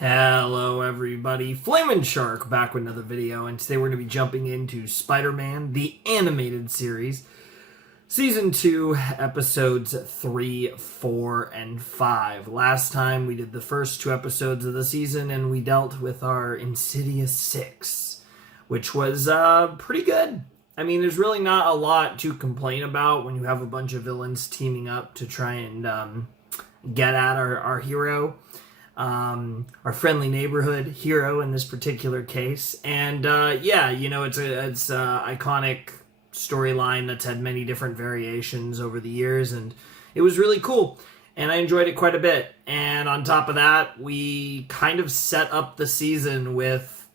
Hello everybody, Flamin' Shark back with another video, and today we're going to be jumping into Spider-Man, the animated series, Season 2, Episodes 3, 4, and 5. Last time we did the first two episodes of the season, and we dealt with our Insidious 6, which was pretty good. I mean, there's really not a lot to complain about when you have a bunch of villains teaming up to try and get at our hero. Our friendly neighborhood hero in this particular case. And yeah, you know, it's a iconic storyline that's had many different variations over the years, and it was really cool. And I enjoyed it quite a bit. And on top of that, we kind of set up the season with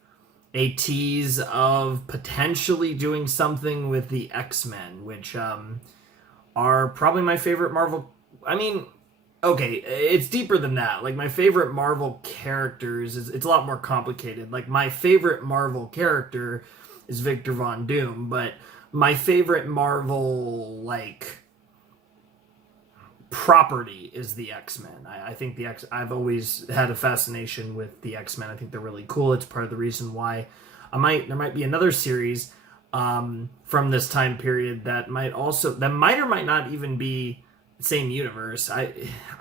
a tease of potentially doing something with the X-Men, which are probably my favorite Marvel. I mean, okay, it's deeper than that. Like, my favorite Marvel characters it's a lot more complicated. Like, my favorite Marvel character is Victor Von Doom, but my favorite Marvel, like, property is the X-Men. I think I've always had a fascination with the X-Men. I think they're really cool. It's part of the reason why there might be another series from this time period that might or might not even be same universe. I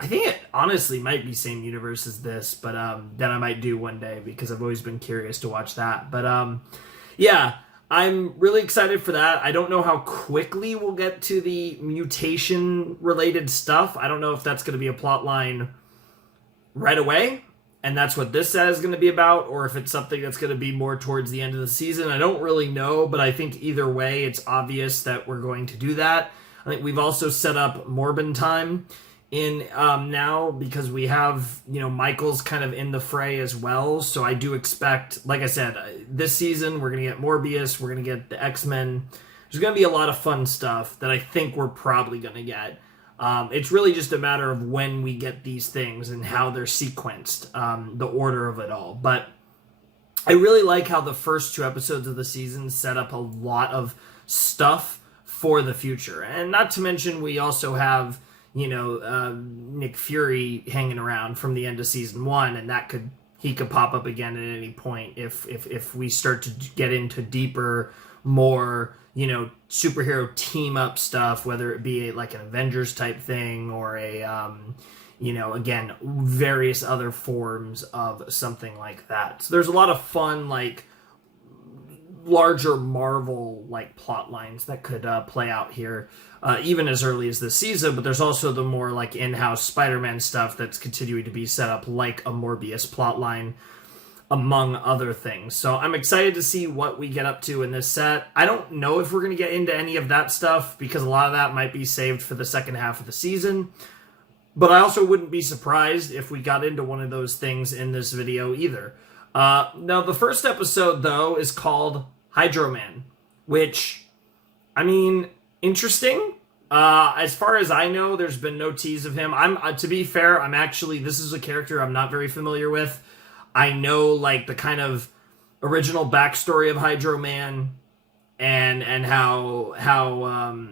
think it honestly might be same universe as this, but that I might do one day because I've always been curious to watch that. But yeah, I'm really excited for that. I don't know how quickly we'll get to the mutation related stuff. I don't know if that's going to be a plot line right away, and that's what this is going to be about, or if it's something that's going to be more towards the end of the season. I don't really know, but I think either way, it's obvious that we're going to do that. I think we've also set up Morbin time in now because we have, you know, Michael's kind of in the fray as well. So I do expect, like I said, this season we're going to get Morbius, we're going to get the X-Men. There's going to be a lot of fun stuff that I think we're probably going to get. It's really just a matter of when we get these things and how they're sequenced, the order of it all. But I really like how the first two episodes of the season set up a lot of stuff for the future. And not to mention, we also have, you know, Nick Fury hanging around from the end of season 1, and he could pop up again at any point if we start to get into deeper, more, you know, superhero team up stuff, whether it be like an Avengers type thing or a you know, again, various other forms of something like that. So there's a lot of fun, like, larger Marvel like plot lines that could play out here even as early as this season. But there's also the more like in-house Spider-Man stuff that's continuing to be set up, like a Morbius plot line, among other things. So I'm excited to see what we get up to in this set. I don't know if we're going to get into any of that stuff because a lot of that might be saved for the second half of the season, but I also wouldn't be surprised if we got into one of those things in this video either. Now, the first episode, though, is called Hydro Man, which, I mean, interesting. As far as I know, there's been no tease of him. To be fair, this is a character I'm not very familiar with. I know, like, the kind of original backstory of Hydro Man and how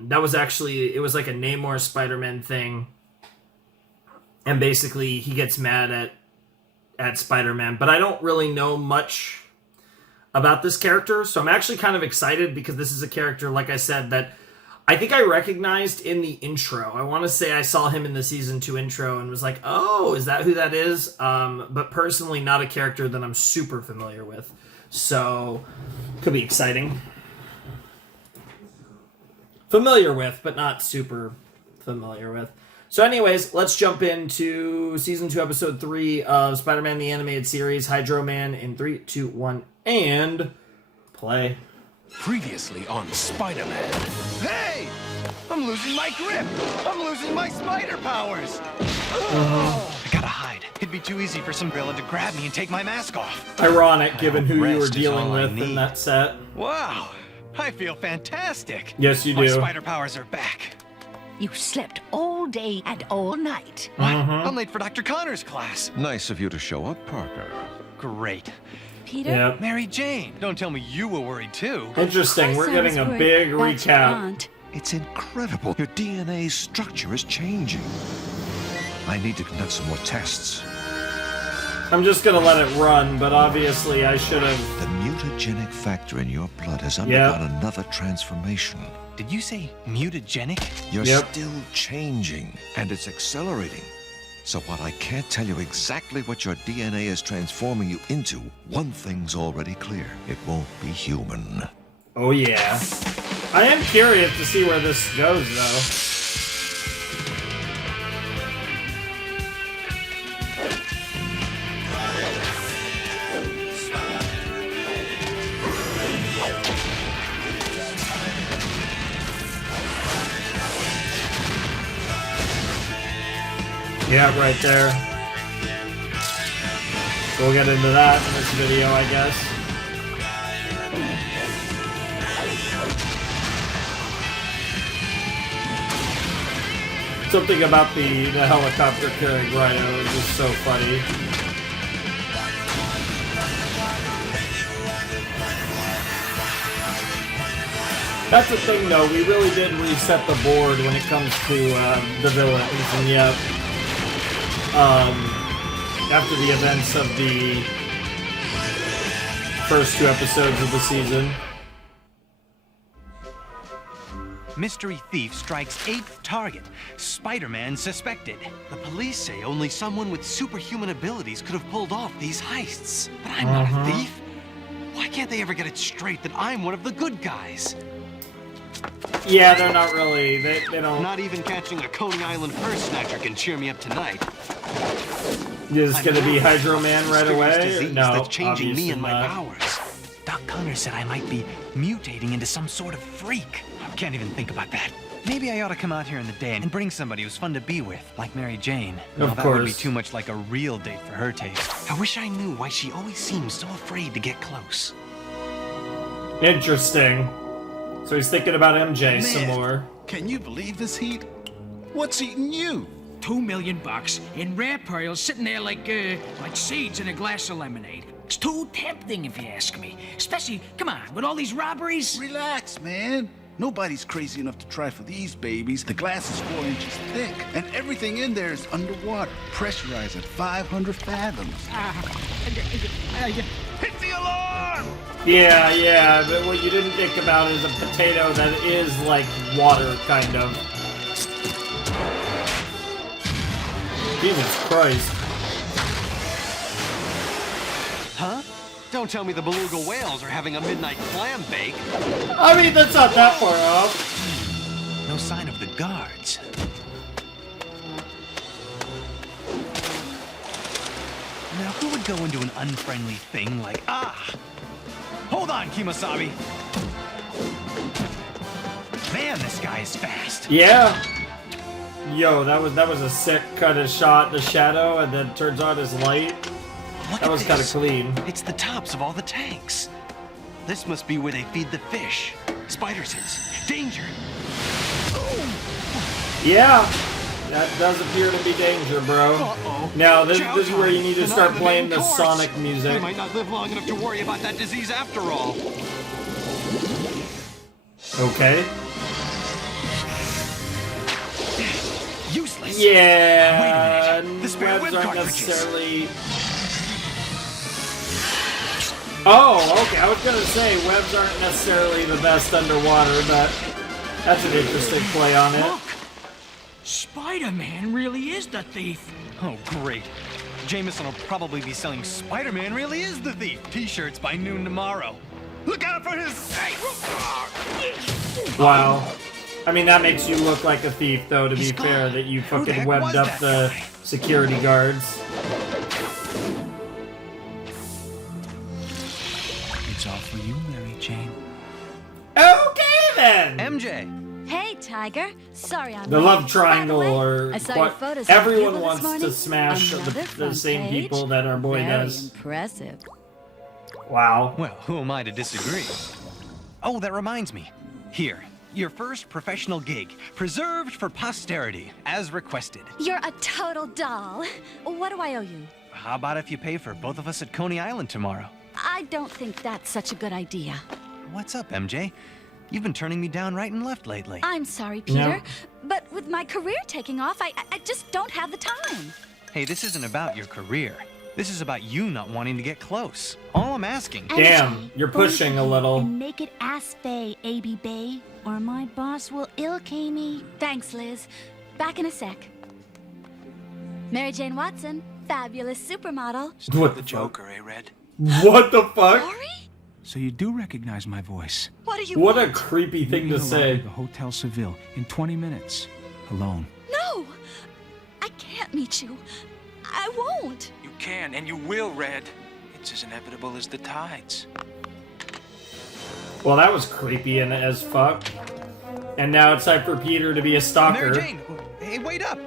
that was actually, it was like a Namor Spider-Man thing. And basically, he gets mad at Spider-Man, but I don't really know much about this character, so I'm actually kind of excited because this is a character, like I said, that I think I recognized in the intro. I want to say I saw him in the Season 2 intro and was like, oh, is that who that is? But personally, not a character that I'm super familiar with, so could be exciting. Familiar with, but not super familiar with. So anyways, let's jump into Season 2, Episode 3 of Spider-Man the Animated Series, Hydro Man, in 3, 2, 1, and play. Previously on Spider-Man. Hey! I'm losing my grip! I'm losing my spider powers! I gotta hide. It'd be too easy for some villain to grab me and take my mask off. Ironic, given who you were dealing with in that set. Wow! I feel fantastic! Yes, you do. My spider powers are back. You slept all day and all night. What? I'm late for Dr. Connor's class. Nice of you to show up, Parker. Great. Peter? Yep. Mary Jane, don't tell me you were worried too. Interesting, we're getting a big recap. It's incredible. Your DNA structure is changing. I need to conduct some more tests. I'm just gonna let it run, but obviously I should have. The mutagenic factor in your blood has undergone another transformation. Did you say mutagenic? You're still changing, and it's accelerating. So while I can't tell you exactly what your DNA is transforming you into, one thing's already clear. It won't be human. Oh yeah. I am curious to see where this goes, though. Yeah, right there. We'll get into that in this video, I guess. Something about the helicopter carrying Rhino is just so funny. That's the thing, though. We really did reset the board when it comes to the villains, and yet, after the events of the first 2 episodes of the season. Mystery thief strikes 8th target. Spider-Man suspected. The police say only someone with superhuman abilities could have pulled off these heists. But I'm not a thief. Why can't they ever get it straight that I'm one of the good guys? Yeah, they're not really. They don't. Not even catching a Coney Island purse snatcher can cheer me up tonight. You're just gonna be Hydro Man right away? No, that's changing me and my not. powers. Doc Connor said I might be mutating into some sort of freak. I can't even think about that. Maybe I ought to come out here in the day and bring somebody who's fun to be with, like Mary Jane. Of That would be course. too much like a real date for her taste. I wish I knew why she always seems so afraid to get close. Interesting. So he's thinking about MJ some more. Can you believe this heat? What's eating you? $2 million in rare pearls sitting there like seeds in a glass of lemonade. It's too tempting, if you ask me. Especially, come on, with all these robberies. Relax, man. Nobody's crazy enough to try for these babies. The glass is 4 inches thick, and everything in there is underwater, pressurized at 500 fathoms. Hit the alarm! Yeah, but what you didn't think about is a potato that is like water, kind of. Jesus Christ. Huh? Don't tell me the beluga whales are having a midnight clam bake. I mean, that's not that far off. No sign of the guards. Now, who would go into an unfriendly thing like, Hold on, Kemosabe. Man, this guy is fast. Yeah. Yo, that was a sick kind of shot, the shadow, and then turns on his light. Look That at was kind of this. clean. It's the tops of all the tanks. This must be where they feed the fish. Spider sense. Danger. Yeah, that does appear to be danger, bro. Uh-oh. Now, this Chow is where you time, need to and start I'm the playing main the course. Sonic We music. might not live long enough to worry about that disease after all. Okay. Useless. Yeah, Wait a minute. The spare webs web aren't cartridges. necessarily... Oh, okay, I was gonna say, webs aren't necessarily the best underwater, but that's an interesting play on it. Look! Spider-Man really is the thief. Oh, great. Jameson will probably be selling Spider-Man Really Is the Thief t-shirts by noon tomorrow. Look out for his... Wow. I mean, that makes you look like a thief, though, to be He's fair, gone. that you Who the fucking heck webbed was up that the guy? security guards. It's all for you, Mary Jane. Okay, then! MJ! Hey, Tiger. Sorry I'm The late. love By triangle, the way, or I saw your what? photos on Everyone Google this wants to morning. smash Another the front same page. people that our boy Very does. impressive. Wow. Well, who am I to disagree? Oh, that reminds me. Here, your first professional gig, preserved for posterity, as requested. You're a total doll. What do I owe you? How about if you pay for both of us at Coney Island tomorrow? I don't think that's such a good idea. What's up, MJ? You've been turning me down right and left lately. I'm sorry, Peter, Yeah. but with my career taking off, I just don't have the time. Hey, this isn't about your career. This is about you not wanting to get close. All I'm asking. Damn, you're pushing a little. And make it ass bay, AB Bay, or my boss will ill-K me. Thanks, Liz. Back in a sec. Mary Jane Watson, fabulous supermodel. What The Joker, eh, Red? What the fuck? Lori? So you do recognize my voice. What do you What want? a creepy thing to Meet me say. at the Hotel Seville in 20 minutes. Alone. No! I can't meet you. I won't. You can and you will, Red. It's as inevitable as the tides. Well, that was creepy and as fuck. And now it's time for Peter to be a stalker. Mary Jane, hey, wait up.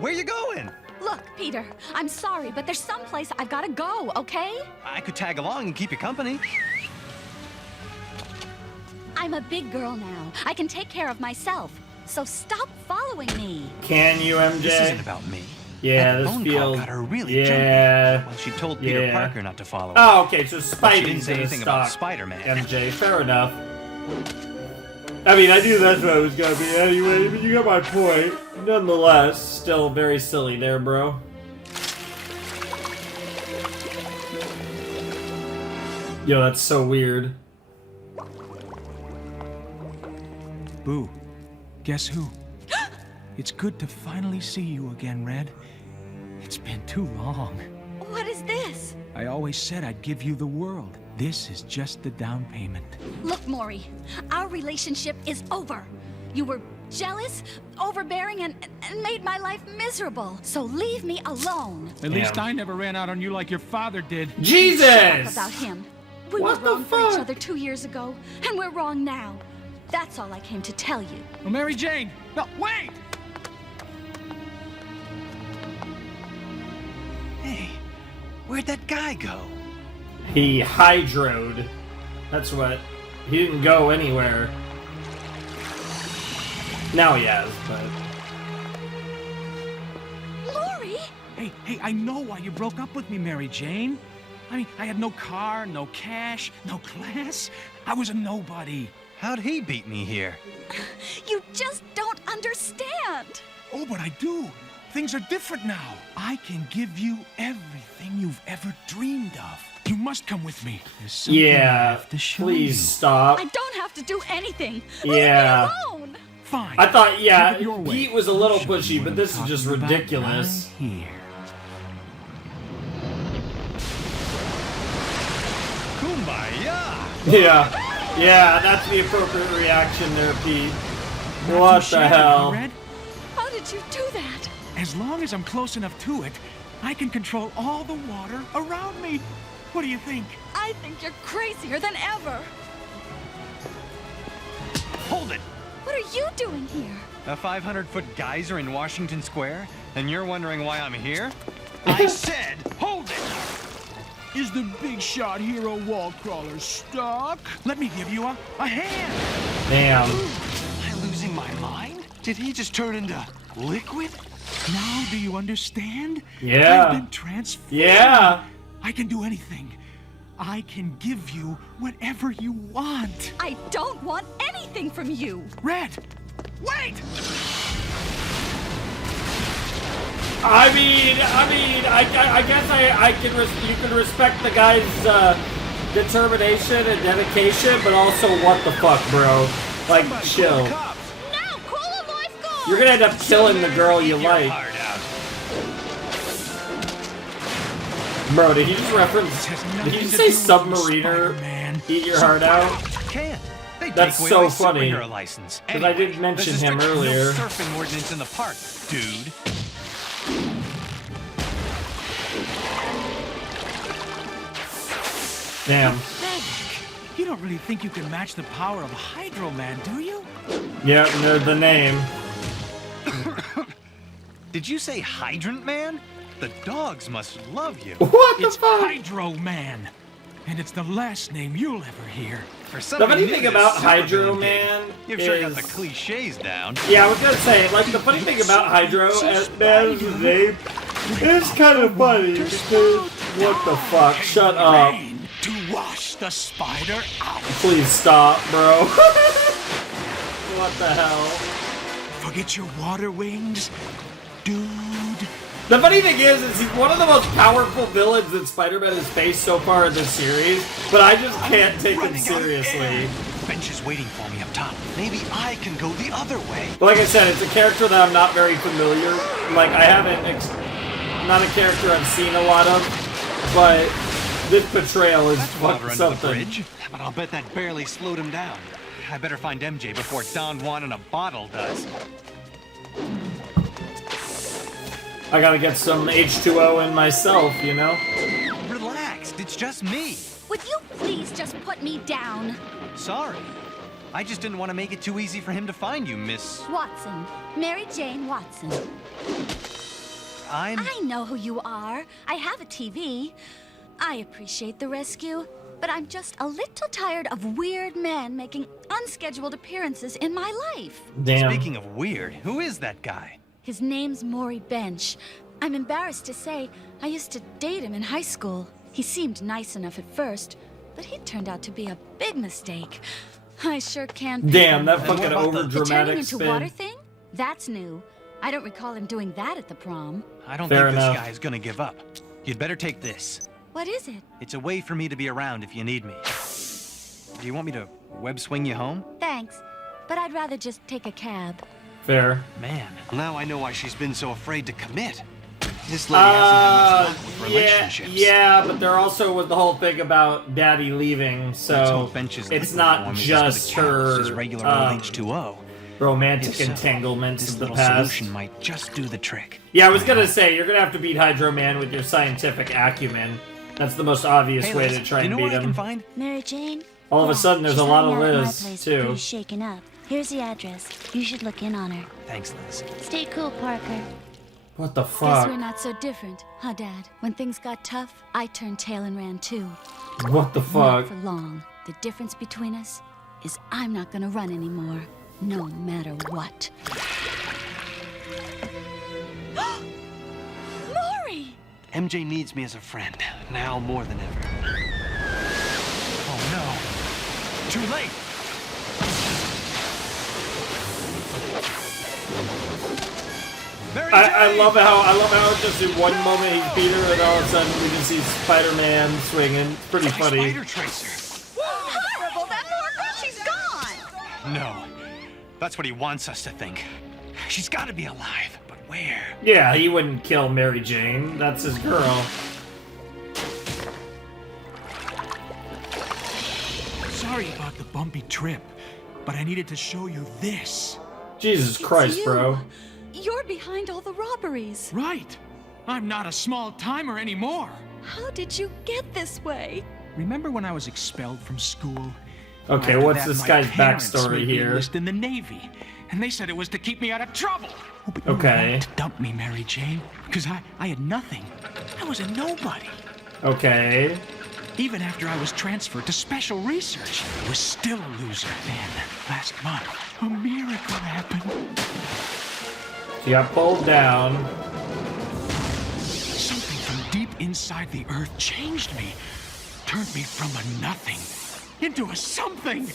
Where you going? Look, Peter, I'm sorry, but there's someplace I've got to go, okay? I could tag along and keep you company. I'm a big girl now. I can take care of myself. So stop following me. Can you, MJ? This isn't about me. Yeah, That this phone feels. call got her really yeah. jumpy. Well, she told Peter Yeah. Parker not to follow her. Oh, okay, so But she Spidey's didn't say gonna anything about stalk Spider-Man. MJ. Fair enough. I mean, I knew that's what it was gonna be anyway, but you got my point. Nonetheless, still very silly there, bro. Yo, that's so weird. Boo. Guess who? It's good to finally see you again, Red. It's been too long. What is this? I always said I'd give you the world. This is just the down payment. Look, Maury, our relationship is over. You were jealous, overbearing, and made my life miserable. So leave me alone. At least Damn. I never ran out on you like your father did. Shut up Jesus! about him. We What were the wrong for each fuck? other 2 years ago, and we're wrong now. That's all I came to tell you. Oh, Mary Jane! No, wait! Hey, where'd that guy go? He hydroed. That's what. He didn't go anywhere. Now he has, but. Lori? Hey, I know why you broke up with me, Mary Jane. I mean, I had no car, no cash, no class. I was a nobody. How'd he beat me here? You just don't understand. Oh, but I do. Things are different now. I can give you everything you've ever dreamed of. You must come with me. There's something I Yeah, have to show please you. stop. I don't have to do anything. Yeah. Leave me alone. Fine. I thought, yeah, Have it your way. Pete was a little I'll show you pushy, what but I'm this is just talking about ridiculous. right here. Kumbaya! Yeah, that's the appropriate reaction there, Pete. Not What too the shabby, hell? huh, Red? How did you do that? As long as I'm close enough to it, I can control all the water around me. What do you think? I think you're crazier than ever. Hold it! What are you doing here? A 500-foot geyser in Washington Square? And you're wondering why I'm here? I said, hold it! Is the big shot hero wall crawler stuck? Let me give you a hand. Damn. Am I losing my mind? Did he just turn into liquid? Now do you understand? Yeah. I've been transformed. Yeah. I can do anything. I can give you whatever you want. I don't want anything from you. Red, wait! I guess I can you can respect the guy's determination and dedication, but also what the fuck, bro? Like, chill. No, call a lifeguard. You're gonna end up killing the girl you Eat your like. heart out. Bro, did he just reference? Has Did nothing he to say do with you, Submariner? Spider-Man. Eat your heart out? Can't. They That's take away so my funny, superhero license. 'cause I did mention there's a him strict earlier. No surfing ordinance in the park, dude. Damn. Red, you don't really think you can match the power of Hydro Man, do you? Yeah, the name. Did you say Hydrant Man? The dogs must love you. What the It's fuck? Hydro Man. And it's the last name you'll ever hear. For The something funny new thing to about Supervillain Hydro game, Man you've sure got is- the cliches down. Yeah, I was gonna say, like, the funny thing about Hydro as his name is kind of funny because what the fuck? Shut up. Rain to wash the spider out. Please stop, bro. What the hell? Forget your water wings, dude. The funny thing is he's one of the most powerful villains that Spider-Man has faced so far in this series, but I just can't take him seriously. Bench is waiting for me up top. Maybe I can go the other way. But like I said, it's a character that I'm not very familiar. Like, I haven't... not a character I've seen a lot of, but this portrayal is fucking something. Bridge, but I'll bet that barely slowed him down. I better find MJ before Don Juan in a bottle does. I gotta get some H2O in myself, you know? Relax, it's just me. Would you please just put me down? Sorry. I just didn't want to make it too easy for him to find you, Miss... Watson. Mary Jane Watson. I know who you are. I have a TV. I appreciate the rescue, but I'm just a little tired of weird men making unscheduled appearances in my life. Damn. Speaking of weird, who is that guy? His name's Maury Bench. I'm embarrassed to say I used to date him in high school. He seemed nice enough at first, but he turned out to be a big mistake. I sure can't. Damn, that fucking The over-dramatic turning into spin. water thing? That's new. I don't recall him doing that at the prom. I don't Fair think enough. this guy's gonna give up. You'd better take this. What is it? It's a way for me to be around if you need me. Do you want me to web swing you home? Thanks, but I'd rather just take a cab. Fair. Man, now I know why she's been so afraid to commit. This lady hasn't had much luck with relationships. Yeah, but there also was the whole thing about Daddy leaving, Let's so hope Bench's it's liquid not form is just as good a chemical her as regular old H2O. romantic If so, entanglements this of the little past. solution might just do the trick. Yeah, I was gonna say, you're gonna have to beat Hydro Man with your scientific acumen. That's the most obvious Hey, way Liz, to try you and know beat what I him. can find? Mary Jane? All of a sudden, there's she's a lot hiding of out at my Liz, place, too. Pretty shaken up. Here's the address. You should look in on her. Thanks, Liz. Stay cool, Parker. What the Guess fuck? we're not so different, huh, Dad? When things got tough, I turned tail and ran too. What the Not fuck? for long. The difference between us is I'm not gonna run anymore, no matter what. Maury! MJ needs me as a friend, now more than ever. Oh no. Too late! Mary I Jane! love how just in one moment he's Peter and all of a sudden we can see Spider-Man swinging. It's pretty funny. Spider Tracer. Horrible! That poor girl, she's gone! No. That's what he wants us to think. She's gotta be alive, but where? Yeah, he wouldn't kill Mary Jane. That's his girl. Sorry about the bumpy trip, but I needed to show you this. Jesus Christ, you. bro. You're behind all the robberies. Right. I'm not a small timer anymore. How did you get this way? Remember when I was expelled from school? Okay, After what's that, this my guy's parents backstory made me here? enlist in the Navy, and they said it was to keep me out of trouble. Oh, but you Okay. wanted to dump me, Mary Jane, because I had nothing. I was a nobody. Okay. Even after I was transferred to special research, I was still a loser. Then, last month, a miracle happened. She got pulled down. Something from deep inside the earth changed me, turned me from a nothing into a something.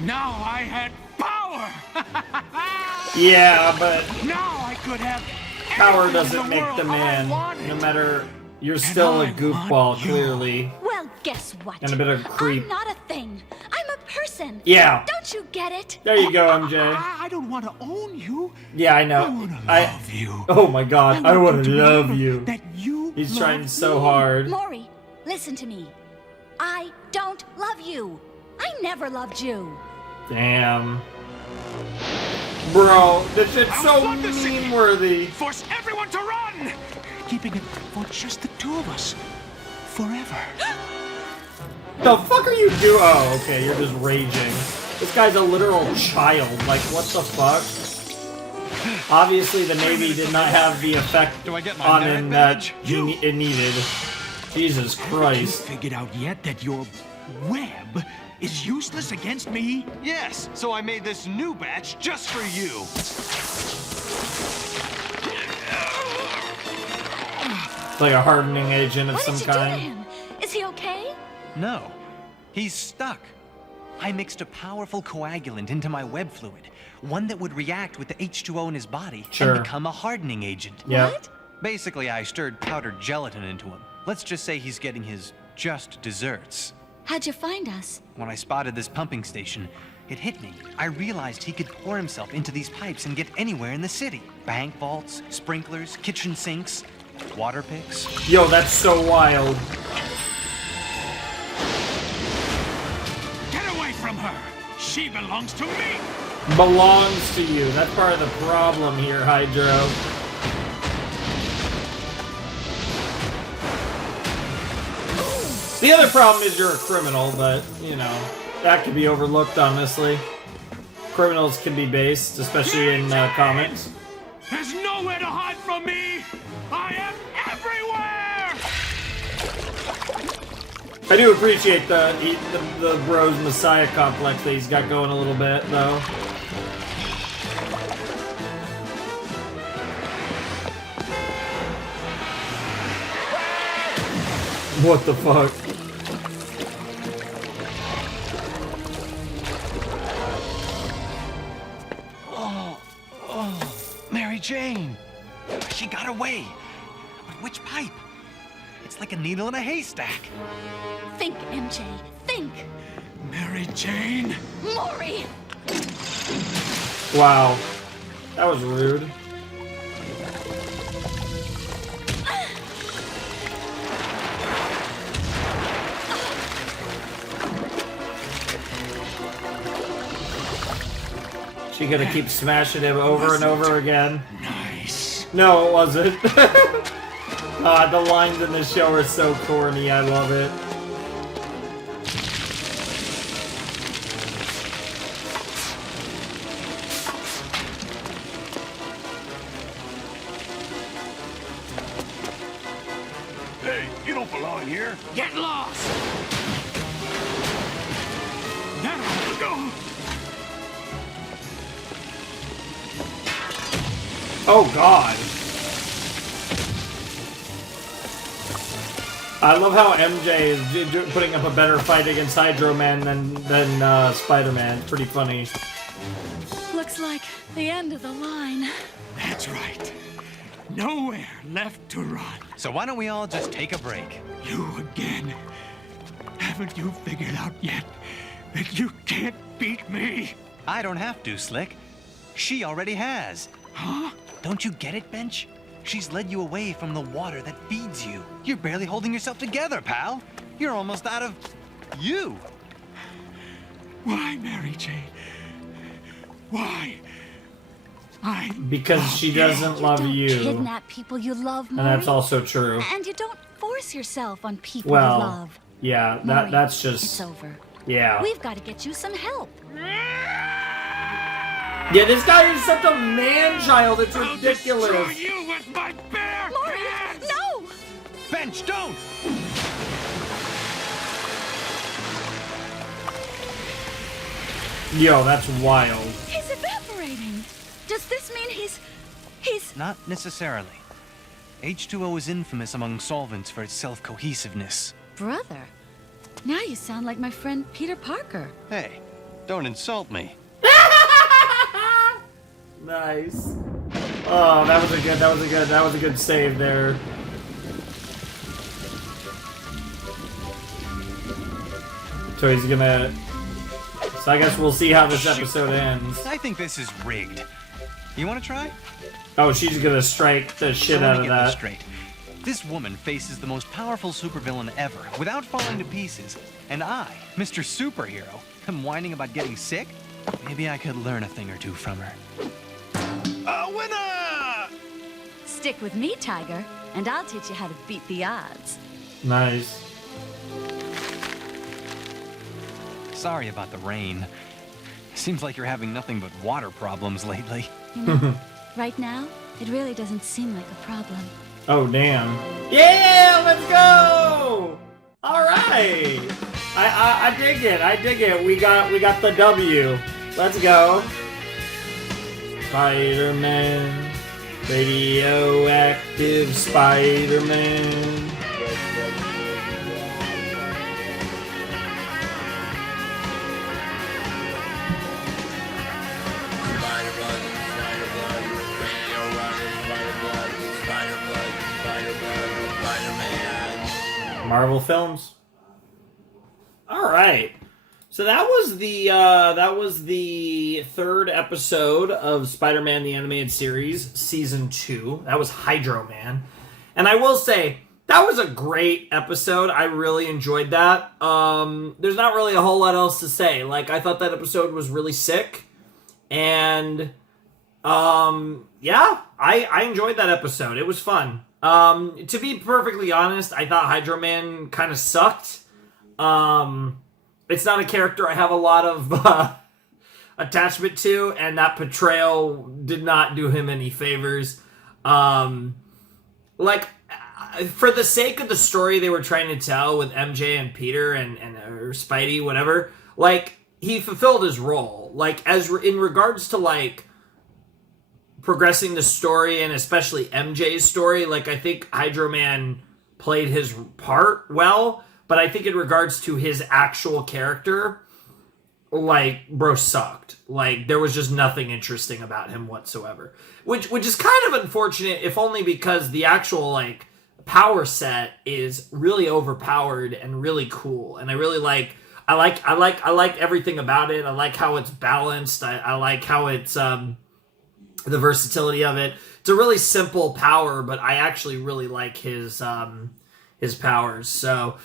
Now I had power. Yeah, but Now I could have power anything in doesn't make world the I man. wanted. No matter... You're still a I goofball, want you. clearly. Well, guess what? And a bit of a creep. I'm not a thing. I'm a person. Yeah. Don't you get it? There you go, MJ. I don't want to own you. Yeah, I I know. want to love you. Oh my god, I want to you love remember you. That you He's love trying so me. hard. Maury, listen to me. I don't love you. I never loved you. Damn. Bro, this shit's I so want to see- meme-worthy. Force everyone to run. Keeping it for just the two of us. Forever. The fuck are you doing? Oh, okay, you're just raging. This guy's a literal child. Like, what the fuck? Obviously, the Navy did not have the effect Do I get my on merit him that badge? it needed. Jesus You Christ. figured out yet that your web is useless against me? Yes, so I made this new batch just for you. It's like a hardening agent of What some did you do to kind. him? Is he okay? No, he's stuck. I mixed a powerful coagulant into my web fluid, one that would react with the H2O in his body Sure. and become a hardening agent. Yeah. What? Basically, I stirred powdered gelatin into him. Let's just say he's getting his just desserts. How'd you find us? When I spotted this pumping station, it hit me. I realized he could pour himself into these pipes and get anywhere in the city. Bank vaults, sprinklers, kitchen sinks, water picks. Yo, that's so wild. Get away from her! She belongs to me! Belongs to you. That's part of the problem here, Hydro. The other problem is you're a criminal, but, you know, that could be overlooked, honestly. Criminals can be based, especially in comics. There's nowhere to hide from me! I am everywhere! I do appreciate the bro's messiah complex that he's got going a little bit, though. What the fuck? Mary Jane! She got away! But which pipe? It's like a needle in a haystack. Think, MJ. Think! Mary Jane! Maury! Wow. That was rude. She gonna keep smashing him over and over again. Nice. No, it wasn't. The lines in this show are so corny. I love it. Hey, you don't belong here. Get lost! Now, go! Oh God. I love how MJ is putting up a better fight against Hydro Man than Spider-Man. Pretty funny. Looks like the end of the line. That's right. Nowhere left to run. So why don't we all just take a break? You again. Haven't you figured out yet that you can't beat me? I don't have to, Slick. She already has. Huh? Don't you get it, Bench? She's led you away from the water that feeds you. You're barely holding yourself together, pal. You're almost out of you. Why, Mary Jane? Why? Because she doesn't love you. Kidnap people you love, And Maury. that's also true. And you don't force yourself on people Well, you love. yeah, Maury, that's just... It's over. Yeah. We've got to get you some help. Yeah, this guy is such a man-child. It's ridiculous. I'll destroy you with my bare Maury, hands! no! Bench, don't! Yo, that's wild. He's evaporating. Does this mean he's... Not necessarily. H2O is infamous among solvents for its self-cohesiveness. Brother, now you sound like my friend Peter Parker. Hey, don't insult me. Nice. Oh, that was a good save there. So he's gonna... So I guess we'll see how this episode ends. I think this is rigged. You want to try? Oh, she's gonna strike the shit So out let me of get this that. straight. This woman faces the most powerful supervillain ever, without falling to pieces. And I, Mr. Superhero, am whining about getting sick? Maybe I could learn a thing or two from her. A winner! Stick with me, Tiger, and I'll teach you how to beat the odds. Nice. Sorry about the rain. Seems like you're having nothing but water problems lately. You know, right now, it really doesn't seem like a problem. Oh, damn. Yeah, let's go! All right. I dig it. I dig it. We got the W. Let's go. Spider-Man. Radioactive Spider-Man. Spider blood, radio running, spider blood, Marvel films. All right. So that was the third episode of Spider-Man the Animated Series, Season 2. That was Hydro Man. And I will say, that was a great episode. I really enjoyed that. There's not really a whole lot else to say. Like, I thought that episode was really sick. And, yeah, I enjoyed that episode. It was fun. To be perfectly honest, I thought Hydro Man kind of sucked. It's not a character I have a lot of attachment to, and that portrayal did not do him any favors. For the sake of the story they were trying to tell with MJ and Peter and or Spidey, whatever, like, he fulfilled his role. Like, as in regards to, like, progressing the story, and especially MJ's story, like, I think Hydro Man played his part well. But I think in regards to his actual character, like, bro sucked. Like, there was just nothing interesting about him whatsoever. Which is kind of unfortunate, if only because the actual, like, power set is really overpowered and really cool. And I really like everything about it. I like how it's balanced. I like how it's the versatility of it. It's a really simple power, but I actually really like his powers. So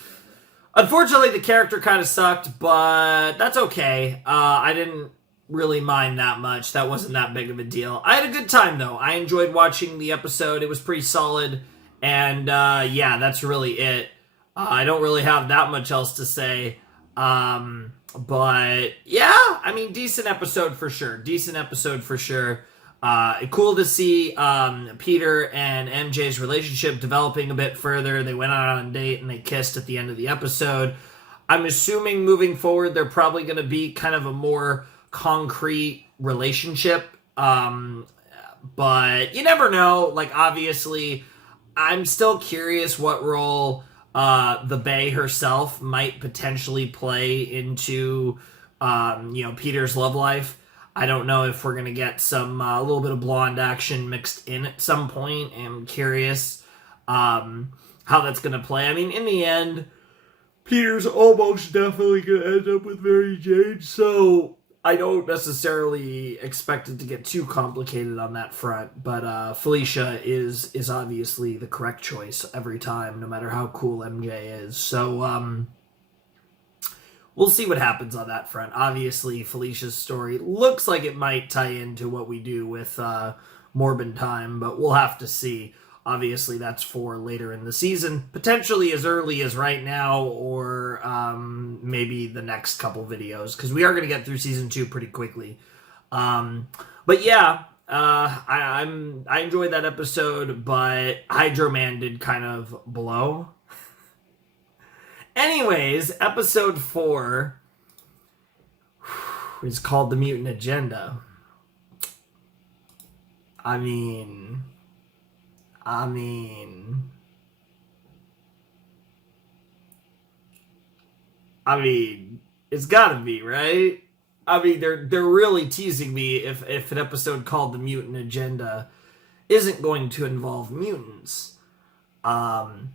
unfortunately, the character kind of sucked, but that's okay. I didn't really mind that much. That wasn't that big of a deal. I had a good time, though. I enjoyed watching the episode. It was pretty solid. And, yeah, that's really it. I don't really have that much else to say. But, yeah, I mean, decent episode for sure. Cool to see Peter and MJ's relationship developing a bit further. They went out on a date and they kissed at the end of the episode. I'm assuming moving forward they're probably going to be kind of a more concrete relationship. But you never know. Like, obviously, I'm still curious what role the Bae herself might potentially play into Peter's love life. I don't know if we're going to get some a little bit of blonde action mixed in at some point. I'm curious how that's going to play. I mean, in the end, Peter's almost definitely going to end up with Mary Jane, so I don't necessarily expect it to get too complicated on that front. But Felicia is obviously the correct choice every time, no matter how cool MJ is. So, we'll see what happens on that front. Obviously, Felicia's story looks like it might tie into what we do with Morbin Time, but we'll have to see. Obviously, that's for later in the season, potentially as early as right now, or maybe the next couple videos, because we are going to get through Season 2 pretty quickly. But yeah, I enjoyed that episode, but Hydro Man did kind of blow. Anyways, episode 4 is called The Mutant Agenda. I mean, it's gotta be, right? I mean, they're really teasing me if an episode called The Mutant Agenda isn't going to involve mutants. And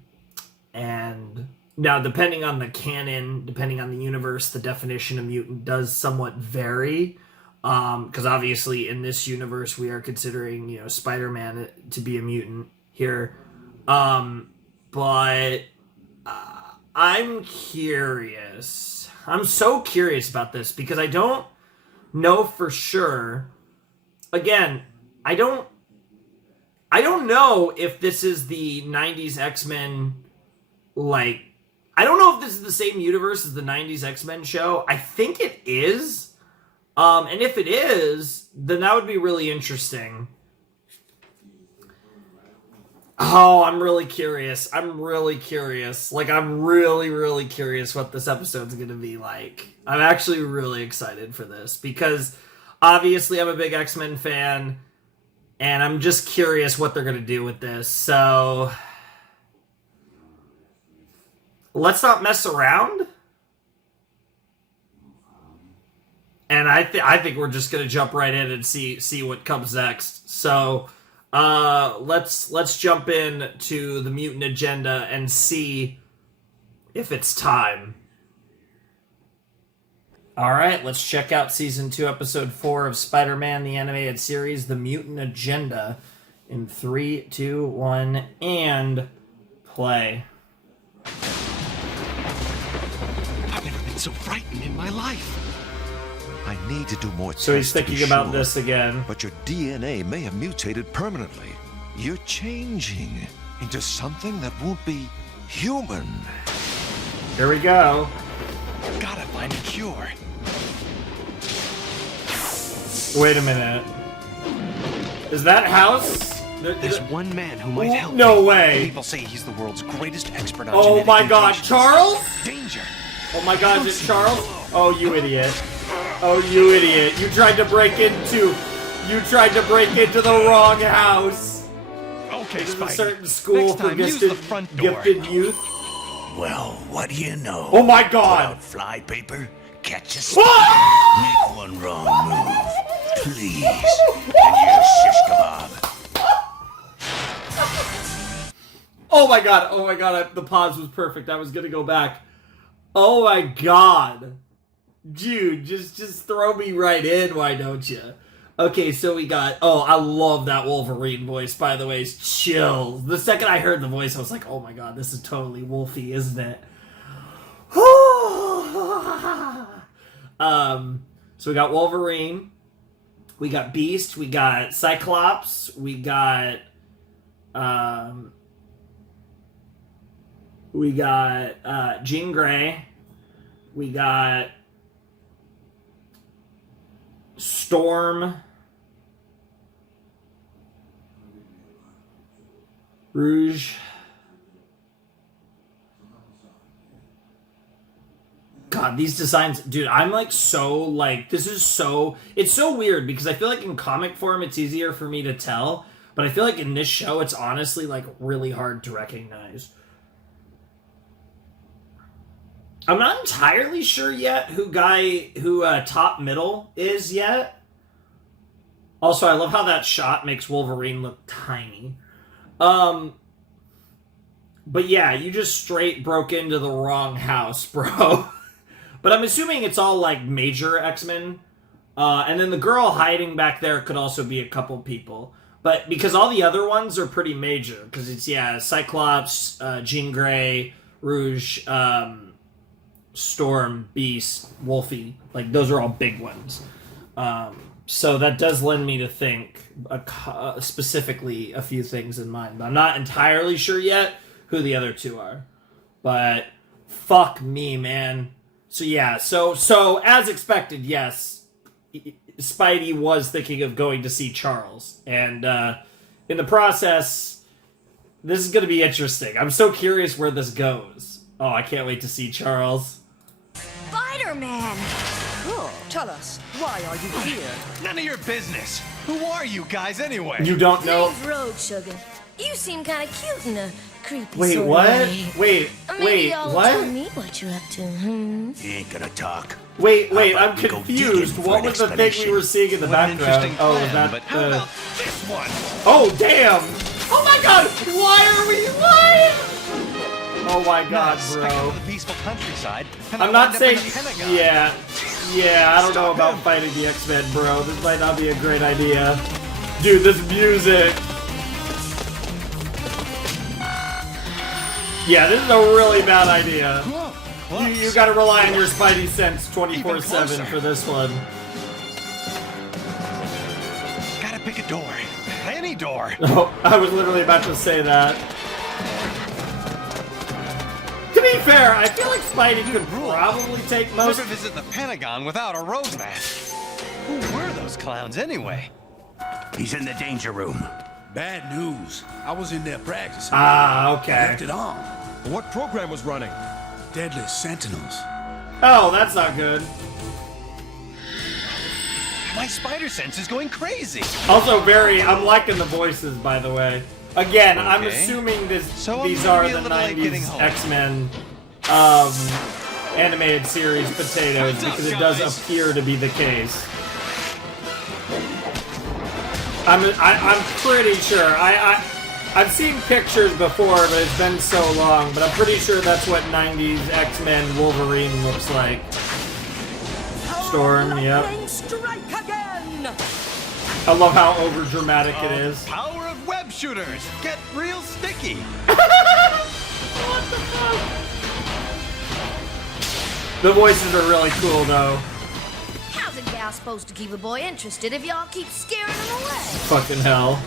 now, depending on the canon, depending on the universe, the definition of mutant does somewhat vary. Because obviously in this universe we are considering, Spider-Man to be a mutant here. But I'm curious. I'm so curious about this because I don't know for sure. Again, I don't know if this is the 90s X-Men, like, I don't know if this is the same universe as the 90s X-Men show. I think it is. And if it is, then that would be really interesting. Oh, I'm really curious. Like, I'm really, really curious what this episode's going to be like. I'm actually really excited for this because obviously I'm a big X-Men fan and I'm just curious what they're going to do with this. So let's not mess around. And I think we're just gonna jump right in and see what comes next. So let's jump in to the Mutant Agenda and see if it's time. Alright, let's check out Season 2, Episode 4 of Spider-Man, the animated series, The Mutant Agenda, in 3, 2, 1, and play. I've never been so frightened in my life. I need to do more tests. So he's to be thinking about sure, this again. But your DNA may have mutated permanently. You're changing into something that won't be human. Here we go. Gotta find a cure. Wait a minute. Is that house? There's one man who might help No me. way. People say he's the world's greatest expert on Oh genetic my god, mutations. Charles? Danger. Oh my god, is it Charles? Oh, you idiot. Oh, you idiot. You tried to break into the wrong house. Okay, There's a Spidey. certain school Next for time, use the front door. gifted youth. Well, what do you know? Oh my Put god. out flypaper, catch a spider, Ah! make one wrong move, please, and you're a shish kebab. Oh my god, the pause was perfect. I was gonna go back. Oh my god. Dude, just throw me right in, why don't you? Okay, so we got... Oh, I love that Wolverine voice, by the way. It's chills. The second I heard the voice, I was like, oh my god, this is totally Wolfie, isn't it? So we got Wolverine. We got Beast. We got Cyclops. We got... Jean Grey. We got Storm, Rouge, God, these designs, dude, I'm like so, like, this is so, it's so weird because I feel like in comic form it's easier for me to tell, but I feel like in this show it's honestly like really hard to recognize. I'm not entirely sure yet who Top Middle is yet. Also, I love how that shot makes Wolverine look tiny. But yeah, you just straight broke into the wrong house, bro. But I'm assuming it's all, like, major X-Men. And then the girl hiding back there could also be a couple people. But because all the other ones are pretty major. Because it's, yeah, Cyclops, Jean Grey, Rouge, Storm, Beast, Wolfie. Like, those are all big ones. So that does lend me to think specifically a few things in mind. But I'm not entirely sure yet who the other two are. But fuck me, man. So yeah, so as expected, yes, Spidey was thinking of going to see Charles. And in the process, this is going to be interesting. I'm so curious where this goes. Oh, I can't wait to see Charles. Spider-Man! Oh, tell us, why are you here? None of your business. Who are you guys anyway? You don't know? Name's Road Sugar. You seem kind of cute in a creepy Wait, sort of what? way. Wait, Maybe y'all what? tell me what you're up to, He ain't gonna talk. Wait, How about I'm we go confused. digging for What an was the thing explanation? we were seeing in the What an background? interesting Oh, plan, was that but how about this one? Oh, damn! Oh my god! Why are we lying? Oh my god, Nice. I bro. go to the peaceful countryside, and I'm I not wind up in saying... the Pentagon. Yeah, I don't know about fighting the X-Men, bro. This might not be a great idea. Dude, this music... Yeah, this is a really bad idea. You gotta rely on your Spidey sense 24/7 for this one. Gotta pick a door. Any door. Oh, I was literally about to say that. To be fair, I feel like Spidey could probably take most... Never visit the Pentagon without a road map. Who were those clowns anyway? He's in the danger room. Bad news. I was in there practicing. Ah, I okay. left it on. What program was running? Deadly Sentinels. Oh, that's not good. My spider sense is going crazy. Also I'm liking the voices, by the way. Again, I'm Okay. assuming So I'm these gonna are be a the little late getting 90s home. X-Men animated series potatoes, What's up, because it does guys? appear to be the case. I'm pretty sure. I've seen pictures before, but it's been so long. But I'm pretty sure that's what 90s X-Men Wolverine looks like. Storm, yep. I love how over-dramatic it is. Power of web shooters! Get real sticky! What the fuck? The voices are really cool, though. How's a gal supposed to keep a boy interested if y'all keep scaring him away? Fucking hell.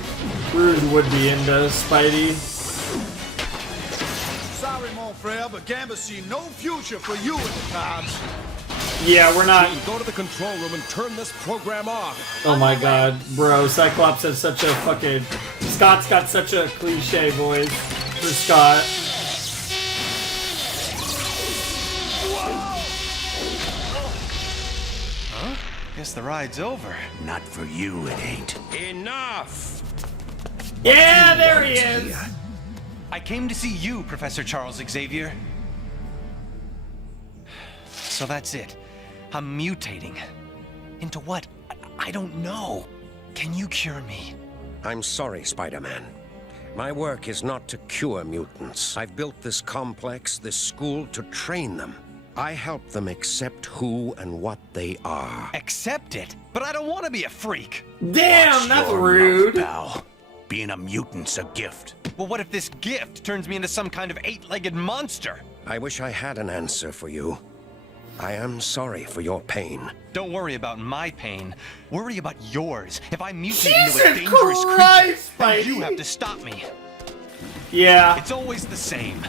Rude would be into Spidey. Sorry, mon frere, but Gambit see no future for you in the cards. Yeah, we're not. Go to the control room and turn this program off. Oh my god, bro. Cyclops has such a fucking. Scott's got such a cliche voice for Scott. Huh? Guess the ride's over. Not for you, it ain't. Enough! Yeah, there he is! I came to see you, Professor Charles Xavier. So that's it. I'm mutating. Into what? I don't know. Can you cure me? I'm sorry, Spider-Man. My work is not to cure mutants. I've built this complex, this school, to train them. I help them accept who and what they are. Accept it? But I don't want to be a freak. Damn, that's rude. Pal. Being a mutant's a gift. Well, what if this gift turns me into some kind of 8-legged monster? I wish I had an answer for you. I am sorry for your pain. Don't worry about my pain. Worry about yours. If I mutate Jesus into a dangerous Christ, creature, Spidey. then you have to stop me. Yeah. It's always the same.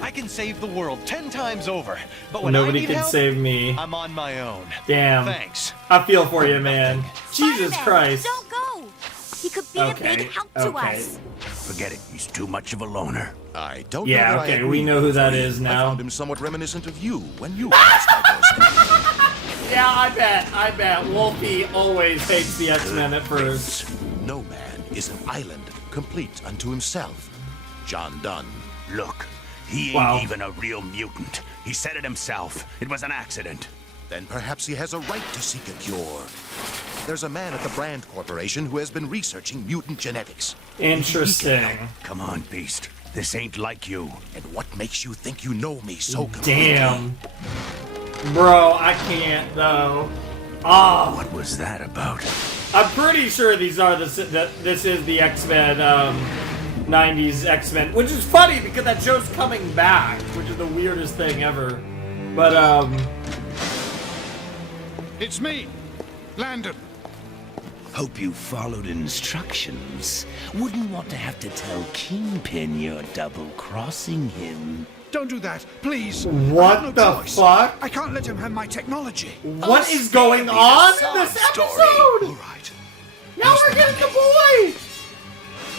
I can save the world 10 times over, but when Nobody I need can help, save me. I'm on my own. Damn. Thanks. I feel for you, man. Jesus Spider-Man, Christ. Don't go. He could be a big help to us. Forget it. He's too much of a loner. I don't Yeah, know that I okay, agree. we know who that is I now. found him somewhat reminiscent of you when you crossed my doorstep. Yeah, I bet. Wolfie always hates the X-Men at first. No man is an island complete unto himself. John Donne. Look, he ain't Wow. even a real mutant. He said it himself. It was an accident. Then perhaps he has a right to seek a cure. There's a man at the Brand Corporation who has been researching mutant genetics. Interesting. Come on, Beast. This ain't like you. And what makes you think you know me so completely? Damn. Bro, I can't though. Ah. What was that about? I'm pretty sure these are this is the X-Men 90s X-Men, which is funny because that show's coming back, which is the weirdest thing ever. But It's me, Landon. Hope you followed instructions. Wouldn't want to have to tell Kingpin you're double-crossing him. Don't do that, please. What I have the no choice. fuck? I can't let him have my technology. What is going on in this episode? All right. Now we're getting the boy.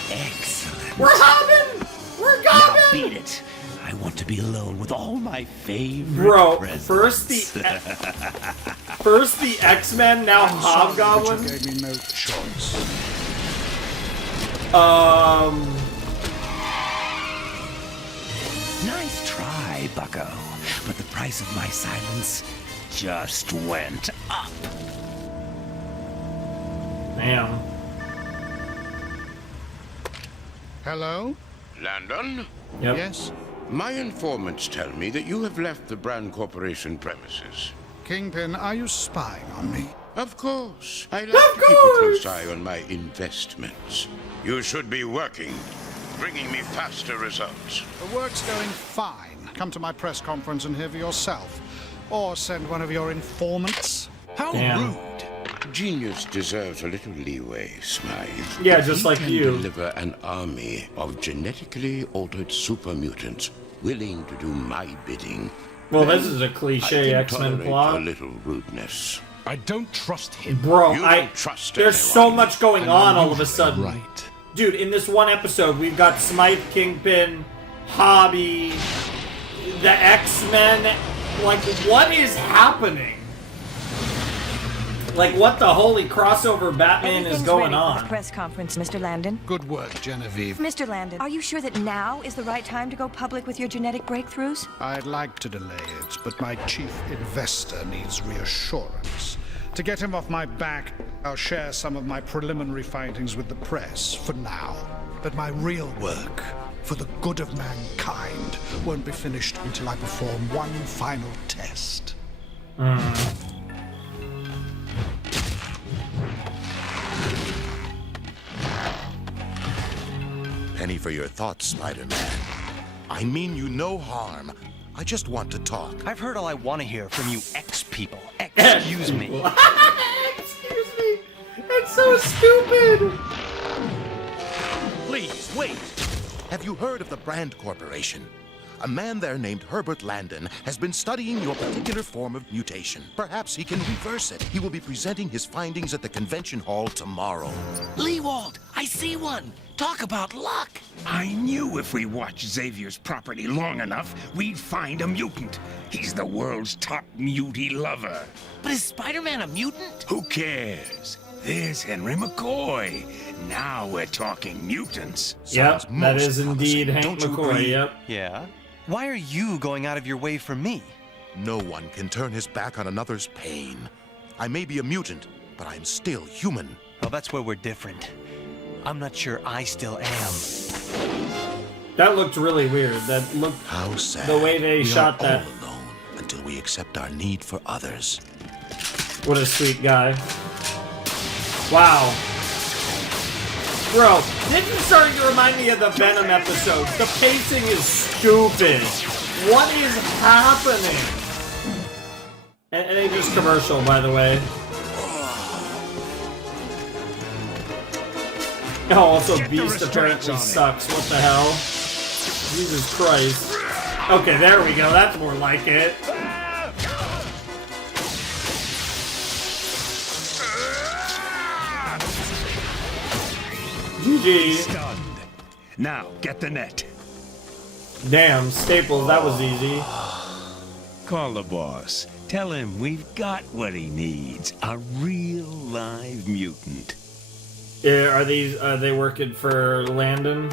Excellent. We're hobbing. We're Now gobbing. beat it. I want to be alone with all my favorite Bro, presents. first the X-Men, now I'm sorry that Hobgoblin. you gave me no choice. Nice try, Bucko. But the price of my silence just went up. Damn. Hello? Landon? Yep. Yes? My informants tell me that you have left the Brand Corporation premises. Kingpin, are you spying on me? Of course. I like to keep a close eye on my investments. You should be working, bringing me faster results. The work's going fine. Come to my press conference and hear for yourself. Or send one of your informants. How Damn. rude. Genius deserves a little leeway, Smythe. Yeah, If just he like can you. Deliver an army of genetically altered super mutants willing to do my bidding. Well, then this is a cliche I can X-Men tolerate plot. a little rudeness. I don't trust him. Bro, You don't trust there's so anyone. much going And on I'm all of a usually sudden. right. Dude, in this one episode, we've got Smythe, Kingpin, Hobby, the X-Men. Like, what is happening? Like, what the holy crossover Batman is Everything's going ready for on? the press conference, Mr. Landon. Good work, Genevieve. Mr. Landon, are you sure that now is the right time to go public with your genetic breakthroughs? I'd like to delay it, but my chief investor needs reassurance. To get him off my back, I'll share some of my preliminary findings with the press for now. But my real work, for the good of mankind, won't be finished until I perform one final test. Penny for your thoughts, Spider-Man. I mean you no harm. I just want to talk. I've heard all I want to hear from you X-people. Excuse me. Excuse me. It's so stupid. Please, wait. Have you heard of the Brand Corporation? A man there named Herbert Landon has been studying your particular form of mutation. Perhaps he can reverse it. He will be presenting his findings at the convention hall tomorrow. Leewald, I see one. Talk about luck. I knew if we watched Xavier's property long enough, we'd find a mutant. He's the world's top mutie lover. But is Spider-Man a mutant? Who cares? There's Henry McCoy. Now we're talking mutants. Yep, that is indeed Hank McCoy, yep. Yeah? Why are you going out of your way for me? No one can turn his back on another's pain. I may be a mutant, but I'm still human. Well, that's where we're different. I'm not sure I still am. That looked really weird. That looked... How sad. The way they shot that. All alone until we accept our need for others. What a sweet guy. Wow. Bro, this is starting to remind me of the Venom episodes. The pacing is stupid. What is happening? And it just commercial, by the way. Oh, also Beast apparently sucks. What the hell? Jesus Christ. Okay, there we go. That's more like it. GG. Stunned. Now, get the net. Damn, Staples, that was easy. Call the boss. Tell him we've got what he needs. A real live mutant. Yeah, are they working for Landon?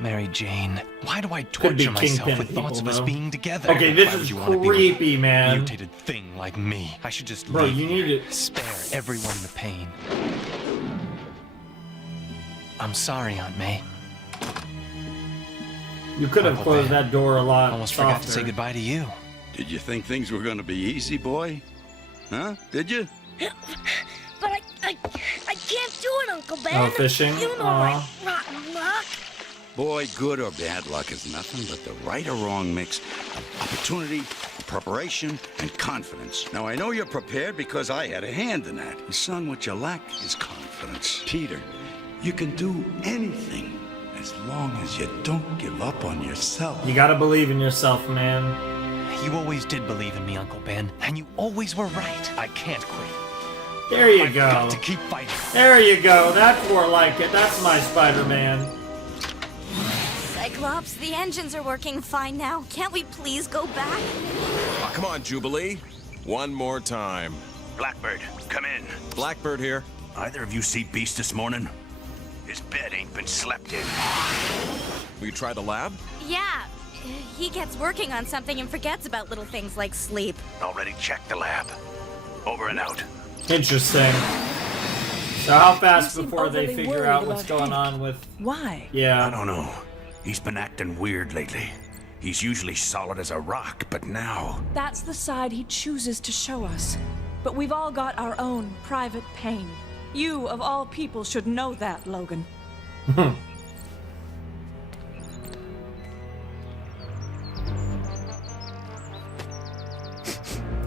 Mary Jane, why do I Could be torture myself Kingpin with thoughts of us people, though. being together? Okay, this Why would is you wanna be creepy, with a man. mutated thing like me. I should just Bro, leave you here, need to spare everyone the pain. I'm sorry, Aunt May. You could have Uncle closed Ben. that door a lot Almost softer. forgot to say goodbye to you. Did you think things were gonna be easy, boy? Huh? Did you? But I can't do it, Uncle Ben. Oh, fishing? You know Aw. my rotten luck. Boy, good or bad luck is nothing but the right or wrong mix of opportunity, preparation, and confidence. Now, I know you're prepared because I had a hand in that. Son, what you lack is confidence. Peter, you can do anything as long as you don't give up on yourself. You gotta believe in yourself, man. You always did believe in me, Uncle Ben, and you always were right. I can't quit. There you I've go. got to keep fighting. There you go. That's more like it. That's my Spider-Man. Cyclops, the engines are working fine now. Can't we please go back? Oh, come on, Jubilee. One more time. Blackbird, come in. Blackbird here. Either of you see Beast this morning? His bed ain't been slept in. Will you try the lab? Yeah. He gets working on something and forgets about little things like sleep. Already checked the lab. Over and out. Interesting. So how fast You seem before they overly figure worried out what's about going Hank. on with... Why? Yeah. I don't know. He's been acting weird lately. He's usually solid as a rock, but now... That's the side he chooses to show us. But we've all got our own private pain. You, of all people, should know that, Logan.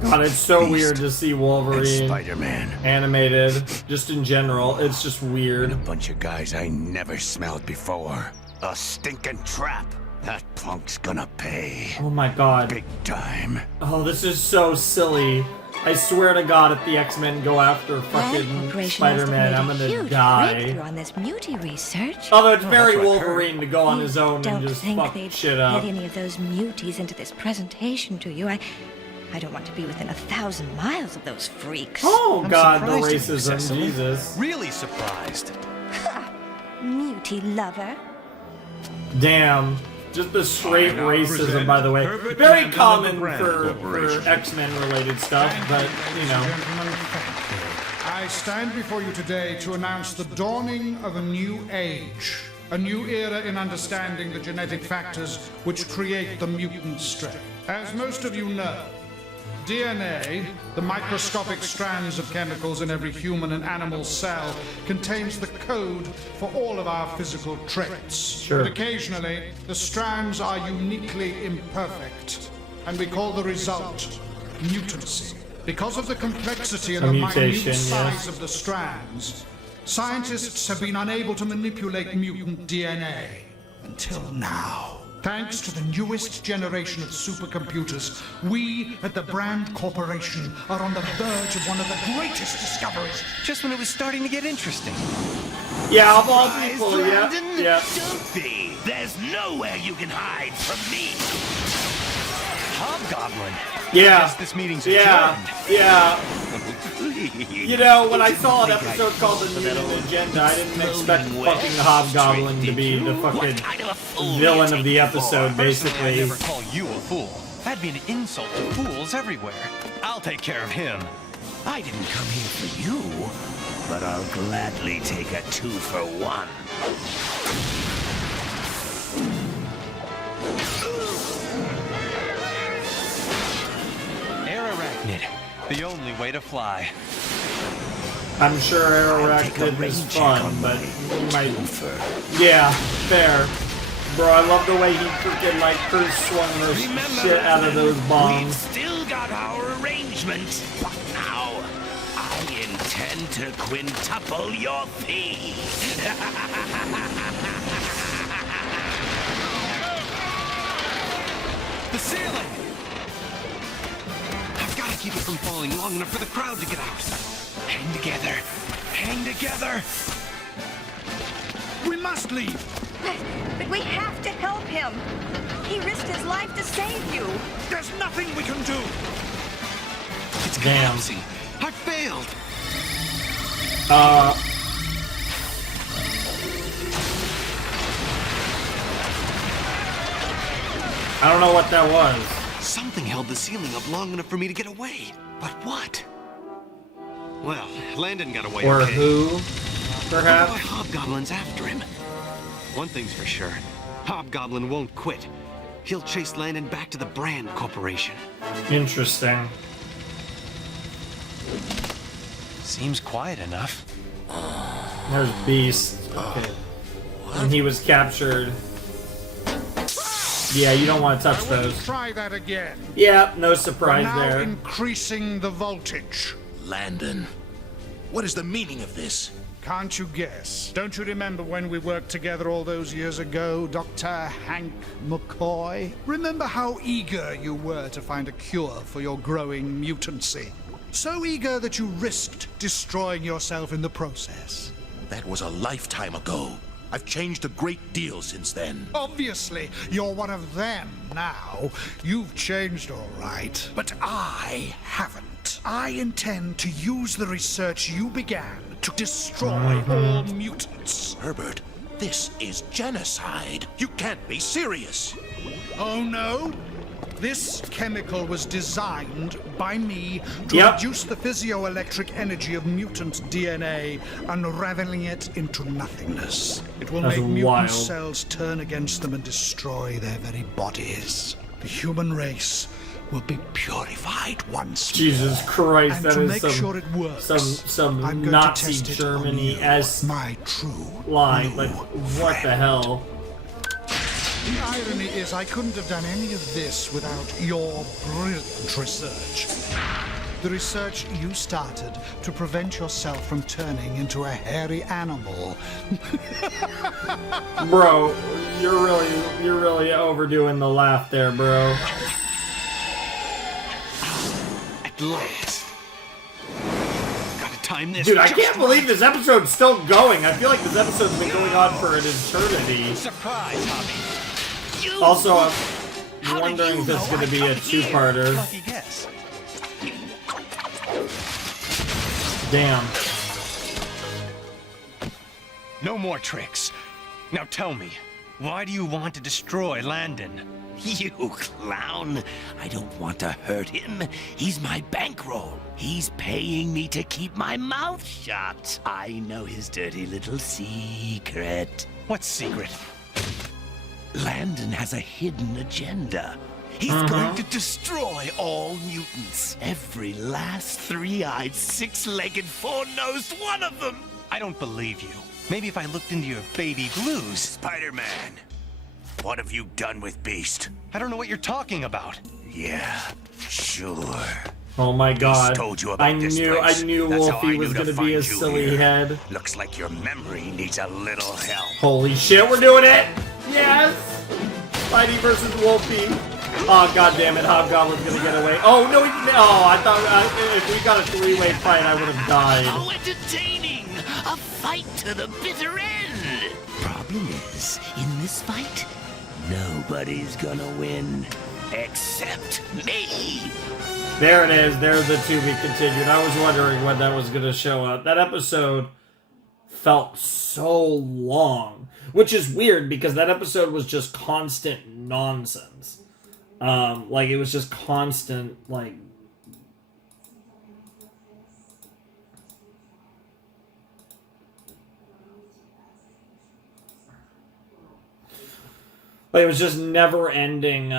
God, it's so Beast weird to see Wolverine and Spider-Man. animated. Just in general, it's just weird. A bunch of guys I never smelled before. A stinking trap. That punk's gonna pay. Oh my God. Big time. Oh, this is so silly. I swear to God, if the X-Men go after fucking Spider-Man, I'm gonna Huge die. breakthrough on this mutie research. Although it's Oh, very that's what I heard. Wolverine to go on his own Don't and just think fuck they'd shit up. let any of those muties into this presentation to you. I don't want to be within 1,000 miles of those freaks. Oh I'm God, the surprised at you, racism, Cecily. Jesus. Really surprised. Mutie lover. Damn. Just the straight I now racism, present by the way. Herbert Very Landon common of the Brand for Corporation. X-Men related stuff, but, you know. Gentlemen, thank you. I stand before you today to announce the dawning of a new age. A new era in understanding the genetic factors which create the mutant strain. As most of you know, DNA, the microscopic strands of chemicals in every human and animal cell, contains the code for all of our physical traits. Sure. But occasionally, the strands are uniquely imperfect, and we call the result mutancy. Because of the complexity and A the mutation, minute size yes. of the strands, scientists have been unable to manipulate mutant DNA until now. Thanks to the newest generation of supercomputers, we at the Brand Corporation are on the verge of one of the greatest discoveries. Just when it was starting to get interesting. Yeah, of all people, yeah. Landon? Yeah. Don't be. There's nowhere you can hide from me. Hobgoblin. Yeah. I guess this meeting's Yeah. adjourned. Yeah. You know, when I saw an episode called The Mutant Agenda, I didn't expect fucking Hobgoblin to be the fucking villain of the episode, Personally, I'd basically. never call you a fool. That'd be an insult to fools everywhere. I'll take care of him. I didn't come here for you, but I'll gladly take a 2-for-1. Air Arachnid, the only way to fly. I'm sure Arachnid is fun, but he might... Yeah, fair. Bro, I love the way he freaking, like, first swung those shit out of those We've bombs. still got our arrangement, but now I intend to quintuple your fee. The ceiling! I've got to keep it from falling long enough for the crowd to get out. Hang together. Hang together. We must leave. But we have to help him. He risked his life to save you. There's nothing we can do. It's Damn. collapsing. I failed. I don't know what that was. Something held the ceiling up long enough for me to get away. But what? Well, Landon got away Or okay. who, Why perhaps? Hobgoblin's after him? One thing's for sure. Hobgoblin won't quit. He'll chase Landon back to the Brand Corporation. Interesting. Seems quiet enough. There's Beast. Okay. And he was captured. Yeah, you don't want to touch those. Try that again. Yeah, no surprise We're now there. increasing the voltage. Landon, what is the meaning of this? Can't you guess? Don't you remember when we worked together all those years ago, Dr. Hank McCoy? Remember how eager you were to find a cure for your growing mutancy? So eager that you risked destroying yourself in the process. That was a lifetime ago. I've changed a great deal since then. Obviously, you're one of them now. You've changed all right. But I haven't. I intend to use the research you began to destroy all mutants. Herbert, this is genocide. You can't be serious. Oh no? This chemical was designed by me to Yep. reduce the physioelectric energy of mutant DNA, unraveling it into nothingness. It will That's make mutant wild. cells turn against them and destroy their very bodies. The human race will be purified once Jesus more. Christ, And that to is make some sure it works, some I'm going Nazi to test it on Germany you, as my true line. blue Like, what the hell? The irony is I couldn't have done any of this without your brilliant research. The research you started to prevent yourself from turning into a hairy animal. Bro, you're really overdoing the laugh there, bro. At last. Gotta time this. Dude, I just can't believe this episode's still going. I feel like this episode's been going on for an eternity. Surprise, Hobby. Also, I'm wondering if this is going to be a two-parter. Lucky guess. Damn. No more tricks. Now tell me, Why do you want to destroy Landon? You clown. I don't want to hurt him. He's my bankroll. He's paying me to keep my mouth shut. I know his dirty little secret. What secret? Landon has a hidden agenda. He's going to destroy all mutants. Every last three-eyed, six-legged, four-nosed one of them. I don't believe you. Maybe if I looked into your baby blues. Spider-Man, what have you done with Beast? I don't know what you're talking about. Yeah, sure. Oh my god. Told you about I this knew place. That's how Wolfie I was knew gonna to be a find you silly here. head. Looks like your memory needs a little help. Holy shit, we're doing it! Yes! Spidey versus Wolfie. Oh god damn it, Hobgoblin's gonna get away. Oh no, I thought if we got a three-way fight I would have died. How entertaining! A fight to the bitter end! Problem is, in this fight, nobody's gonna win except me! There it is, there's the to be continued. I was wondering when that was gonna show up. That episode felt so long, which is weird because that episode was just constant nonsense. Like it was just constant, like it was just never-ending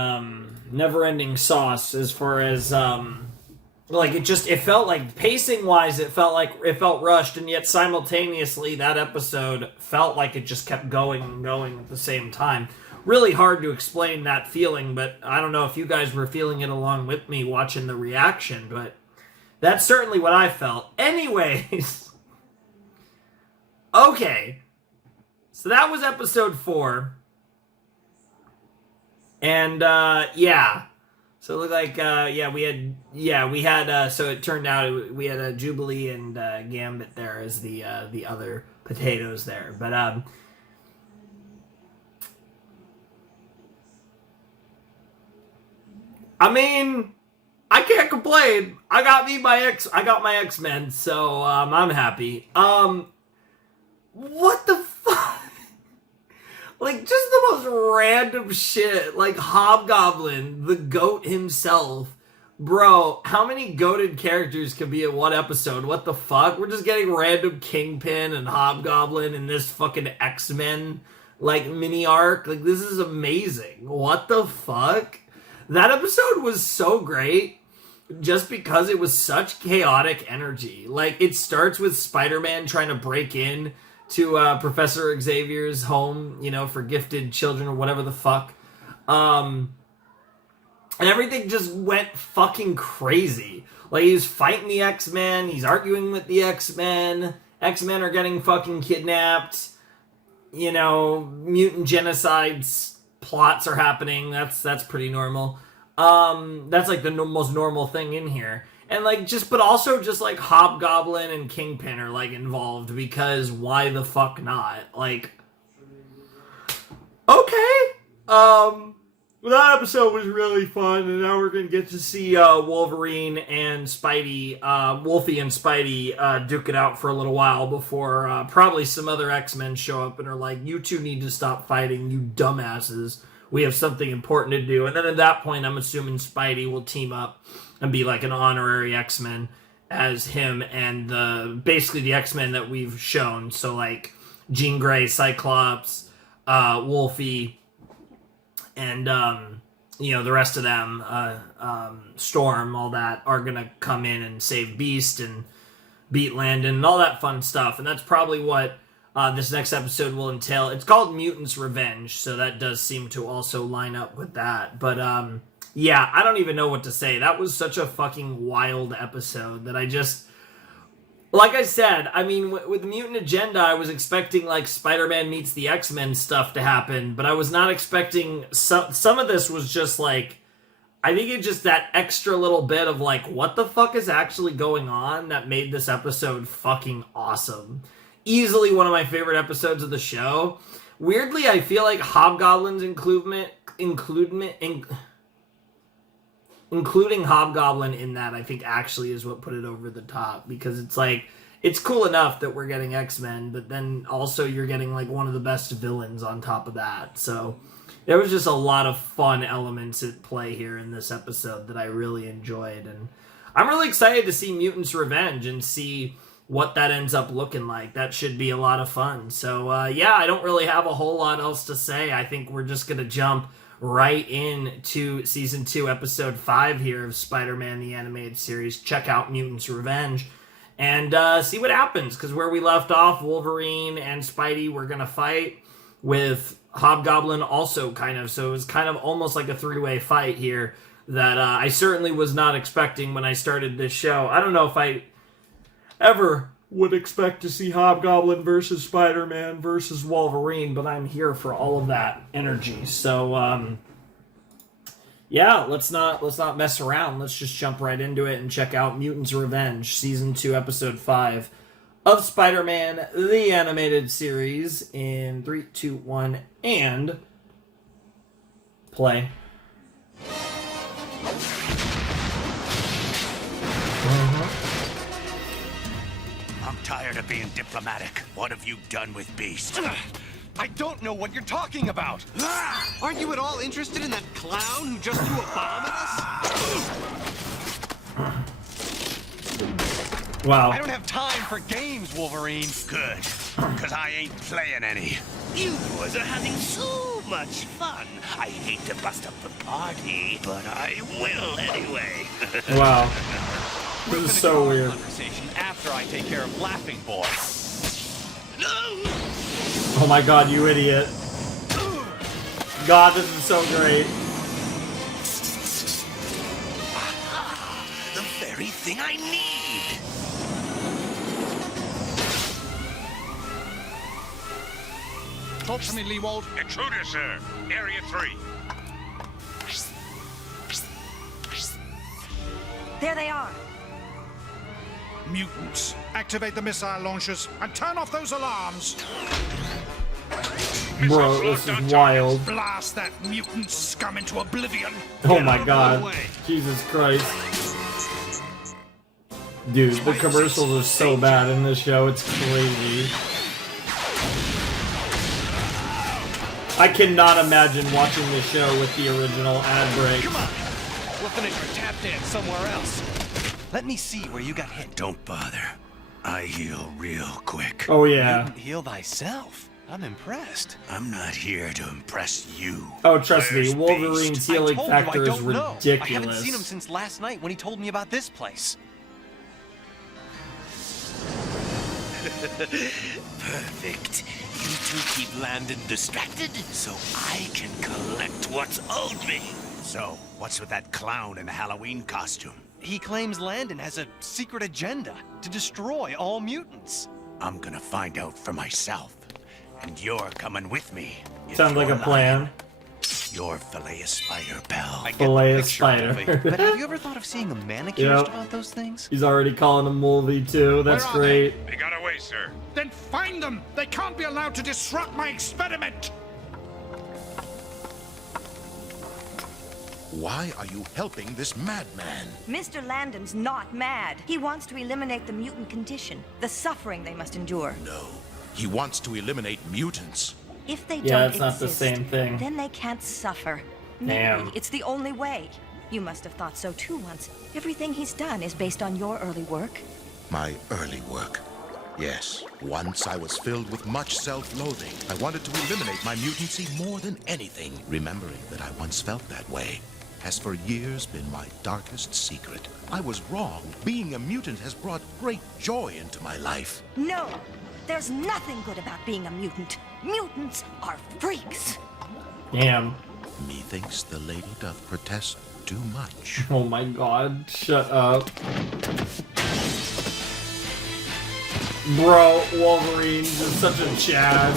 sauce as far as like it felt like pacing-wise it felt rushed, and yet simultaneously that episode felt like it just kept going and going at the same time. Really hard to explain that feeling, but I don't know if you guys were feeling it along with me watching the reaction, but that's certainly what I felt. Anyways, okay, so that was episode 4. And, yeah. So it looked like, we had, so it turned out we had Jubilee and Gambit there as the other potatoes there. But, I mean, I can't complain. I got my X-Men, so, I'm happy. What the fuck? Like, just the most random shit. Like, Hobgoblin, the goat himself. Bro, how many goated characters can be in one episode? What the fuck? We're just getting random Kingpin and Hobgoblin in this fucking X-Men, like, mini arc. Like, this is amazing. What the fuck? That episode was so great just because it was such chaotic energy. Like, it starts with Spider-Man trying to break in to Professor Xavier's home, for gifted children or whatever the fuck. And everything just went fucking crazy. Like, he's fighting the X-Men, he's arguing with the X-Men, X-Men are getting fucking kidnapped, mutant genocide plots are happening, that's pretty normal. That's like the most normal thing in here. And but also like Hobgoblin and Kingpin are like involved because why the fuck not? Like, okay. Well, that episode was really fun, and now we're gonna get to see Wolverine and Spidey, Wolfie and Spidey duke it out for a little while before probably some other X-Men show up and are like, "You two need to stop fighting, you dumbasses. We have something important to do." And then at that point, I'm assuming Spidey will team up and be like an honorary X-Men as him and basically the X-Men that we've shown. So like Jean Grey, Cyclops, Wolfie, and the rest of them, Storm, all that, are gonna come in and save Beast and beat Landon and all that fun stuff. And that's probably what this next episode will entail. It's called Mutants Revenge, so that does seem to also line up with that. But yeah, I don't even know what to say. That was such a fucking wild episode that I just... Like I said, I mean, with the Mutant Agenda, I was expecting, like, Spider-Man meets the X-Men stuff to happen, but I was not expecting... Some of this was just, like... I think it's just that extra little bit of, like, what the fuck is actually going on that made this episode fucking awesome. Easily one of my favorite episodes of the show. Weirdly, I feel like Hobgoblin's including Hobgoblin in that, I think actually is what put it over the top, because it's like it's cool enough that we're getting X-Men, but then also you're getting like one of the best villains on top of that. So there was just a lot of fun elements at play here in this episode that I really enjoyed. And I'm really excited to see Mutants Revenge and see what that ends up looking like. That should be a lot of fun. So yeah, I don't really have a whole lot else to say. I think we're just going to jump right into Season 2, Episode 5 here of Spider-Man the Animated Series. Check out Mutants Revenge and see what happens, because where we left off, Wolverine and Spidey were going to fight with Hobgoblin also kind of. So it was kind of almost like a three-way fight here that I certainly was not expecting when I started this show. I don't know if I ever would expect to see Hobgoblin versus Spider-Man versus Wolverine, but I'm here for all of that energy. So, yeah, let's not mess around. Let's just jump right into it and check out Mutants Revenge, Season 2, Episode 5 of Spider-Man, the Animated Series, in 3, 2, 1, and play. I'm tired of being diplomatic. What have you done with Beast? I don't know what you're talking about. Aren't you at all interested in that clown who just threw a bomb at us? Wow. I don't have time for games, Wolverine. Good, because I ain't playing any. You boys are having so much fun. I hate to bust up the party, but I will anyway. Wow. This is so weird. Conversation after I take care of Laughing Boy. No! Oh my god, you idiot. God, this is so great. Aha! The very thing I need! Talk to me, Leewald. Intruder, sir. Area 3. There they are. Mutants, activate the missile launchers and turn off those alarms. Bro, this is wild. Blast that mutant scum into oblivion. Oh my god. Jesus Christ. Dude, the commercials are so bad in this show, it's crazy. I cannot imagine watching this show with the original ad break. Come on, we'll finish our tap dance somewhere else. Let me see where you got hit. Don't bother. I heal real quick. Oh yeah. You can heal thyself. I'm impressed. I'm not here to impress you. Oh, trust me, Wolverine's healing I told factor you, I is don't know. ridiculous. I haven't seen him since last night when he told me about this place. Perfect. You two keep Landon distracted so I can collect what's owed me. So, what's with that clown in the Halloween costume? He claims Landon has a secret agenda to destroy all mutants. I'm gonna find out for myself. And you're coming with me. Sounds like a plan. You're Fillet Spider, pal. Fillet Spider. But have you ever thought of seeing a manicurist about those things? He's already calling him Wolvie too. That's great. They got away, sir. Then find them. They can't be allowed to disrupt my experiment. Why are you helping this madman? Mr. Landon's not mad. He wants to eliminate the mutant condition, the suffering they must endure. No, he wants to eliminate mutants. If they Yeah, don't it's not the exist, same thing. then they can't suffer. Maybe Damn. it's the only way. You must have thought so too once. Everything he's done is based on your early work. My early work. Yes, once I was filled with much self-loathing. I wanted to eliminate my mutancy more than anything, remembering that I once felt that way has for years been my darkest secret. I was wrong. Being a mutant has brought great joy into my life. No, there's nothing good about being a mutant. Mutants are freaks. Damn. Methinks the lady doth protest too much. Oh my god, shut up. Bro, Wolverine is such a Chad.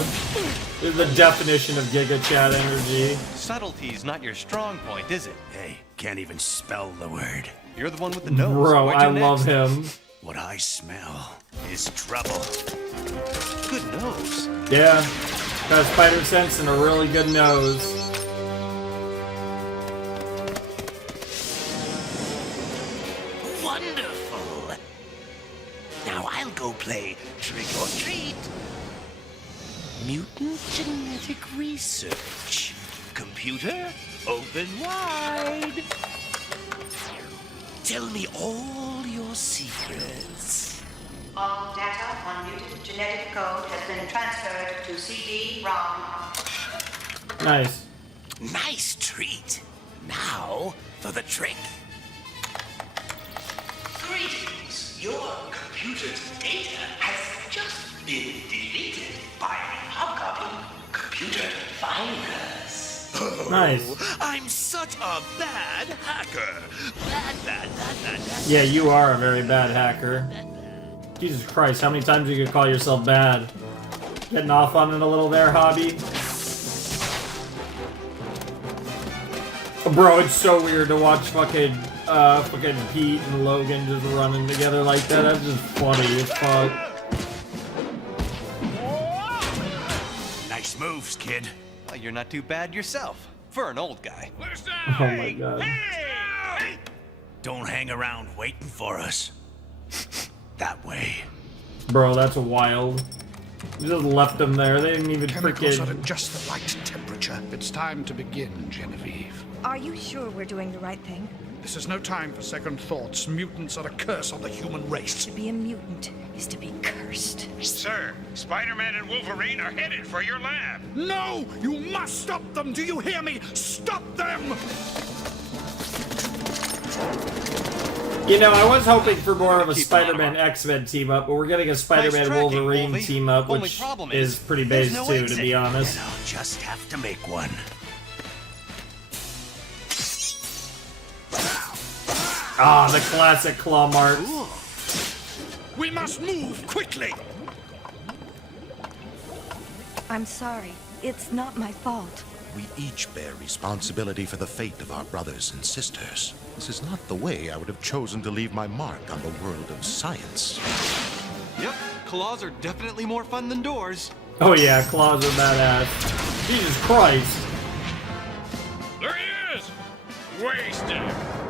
Is the definition of Giga Chad energy. Subtlety's not your strong point, is it? Hey, can't even spell the word. You're the one with the nose. Bro, Why'd I you love next? him. What I smell is trouble. Good nose. Yeah, got a spider sense and a really good nose. Wonderful. Now I I'll go play trick or treat. Mutant genetic research. Computer, open wide. Tell me all your secrets. All data on mutant genetic code has been transferred to CD-ROM. Nice. Nice treat. Now for the trick. Greetings. Your computer's data has just been deleted by a hobgoblin computer virus. Nice. I'm such a bad hacker. Bad. Yeah, you are a very bad hacker. Jesus Christ, how many times you could call yourself bad? Getting off on it a little there, Hobby? Bro, it's so weird to watch fucking Pete and Logan just running together like that. That's just funny as fuck. Nice moves, kid. Well, you're not too bad yourself, for an old guy. Oh my god. Don't hang around waiting for us. That way. Bro, that's wild. You just left them there. They didn't even Chemicals are freaking... at just the right temperature. It's time to begin, Genevieve. Are you sure we're doing the right thing? This is no time for second thoughts. Mutants are a curse on the human race. To be a mutant is to be cursed. Sir, Spider-Man and Wolverine are headed for your lab. No! You must stop them! Do you hear me? Stop them! You know, I was hoping for more of a Spider-Man X-Men team up, but we're getting a Spider-Man Wolverine team up, which is pretty base too, to be honest. And I'll just have to make one. Ah, the classic claw marks. We must move quickly! I'm sorry. It's not my fault. We each bear responsibility for the fate of our brothers and sisters. This is not the way I would have chosen to leave my mark on the world of science. Yep, claws are definitely more fun than doors. Oh yeah, claws are badass. Jesus Christ. There he is! Wasted!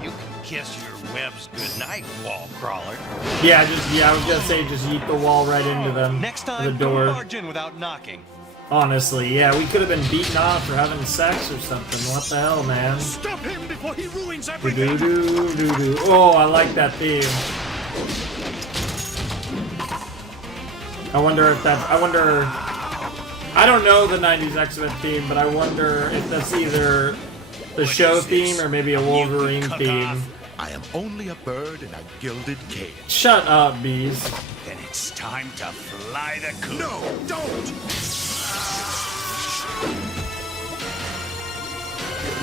You can kiss your webs goodnight, wall crawler. Yeah, I was gonna say just eat the wall right into them. Next the time, door. don't barge in without knocking. Honestly, yeah, we could have been beaten off for having sex or something. What the hell, man? Stop him before he ruins everything! Do-do-do-do-do. Oh, I like that theme. I wonder. I don't know the 90s X-Men theme, but I wonder if that's either the show theme or maybe a Wolverine theme. I am only a bird in a gilded cage. Shut up, bees. Then it's time to fly the coop. No, don't!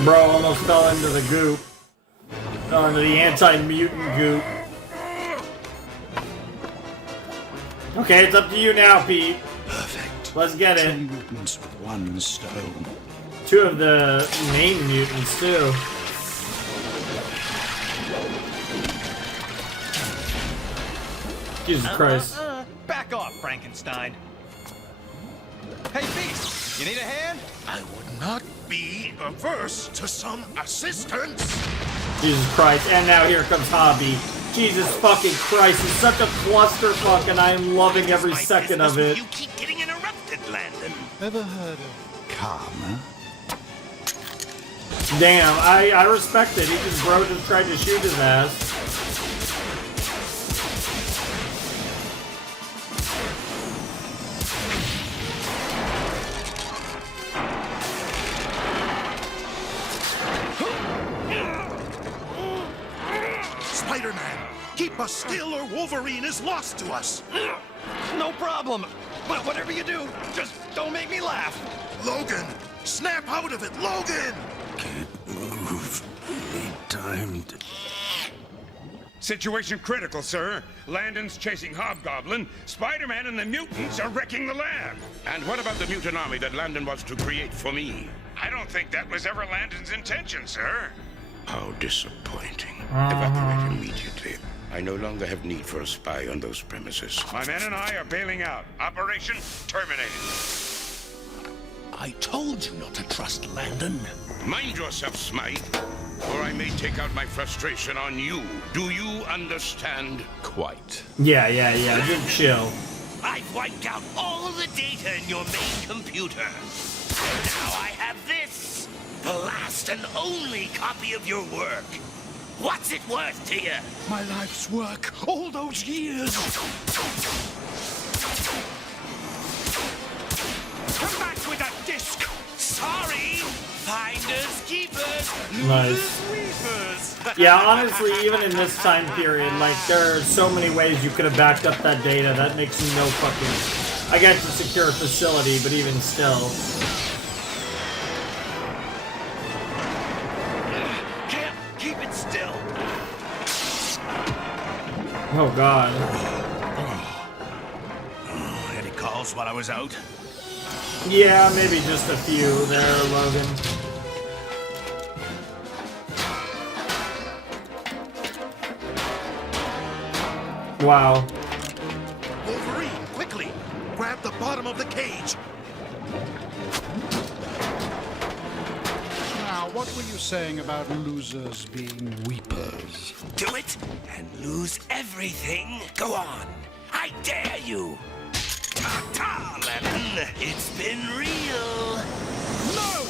Bro almost fell into the goop. Oh, into the anti-mutant goop. Okay, it's up to you now, Pete. Perfect. Let's get it. 2 mutants with 1 stone. 2 of the main mutants, too. Jesus Christ. Back off, Frankenstein. Hey, Beast, you need a hand? I would not be averse to some assistance. Jesus Christ. And now here comes Hobby. Jesus fucking Christ. He's such a clusterfuck, and I am loving every second of it. You keep getting interrupted, Landon. Ever heard of karma? Damn, I respect it. He just tried to shoot his ass. Spider-Man, keep us still or Wolverine is lost to us. No problem. But whatever you do, just don't make me laugh. Logan, snap out of it, Logan! Can't move. Need time to... Situation critical, sir. Landon's chasing Hobgoblin. Spider-Man and the mutants are wrecking the lab. And what about the mutant army that Landon was to create for me? I don't think that was ever Landon's intention, sir. How disappointing. Evacuate immediately. I no longer have need for a spy on those premises. My men and I are bailing out. Operation terminated. I told you not to trust Landon. Mind yourself, Smythe. or I may take out my frustration on you. Do you understand? Quite. Yeah, just chill. I've wiped out all the data in your main computer. And now I have this, the last and only copy of your work. What's it worth to you? My life's work, all those years. Come back with that disc. Sorry, finders keepers, Nice. weepers. Yeah, honestly, even in this time period, like, there are so many ways you could have backed up that data. That makes no fucking... I got to secure a facility, but even still. Can't keep it still. Oh, God. Any calls while I was out? Yeah, maybe just a few there, Logan. Wow. Wolverine, quickly! Grab the bottom of the cage! Now, what were you saying about losers being weepers? Do it and lose everything. Go on. I dare you. Ta-ta, Lemon. It's been real. No!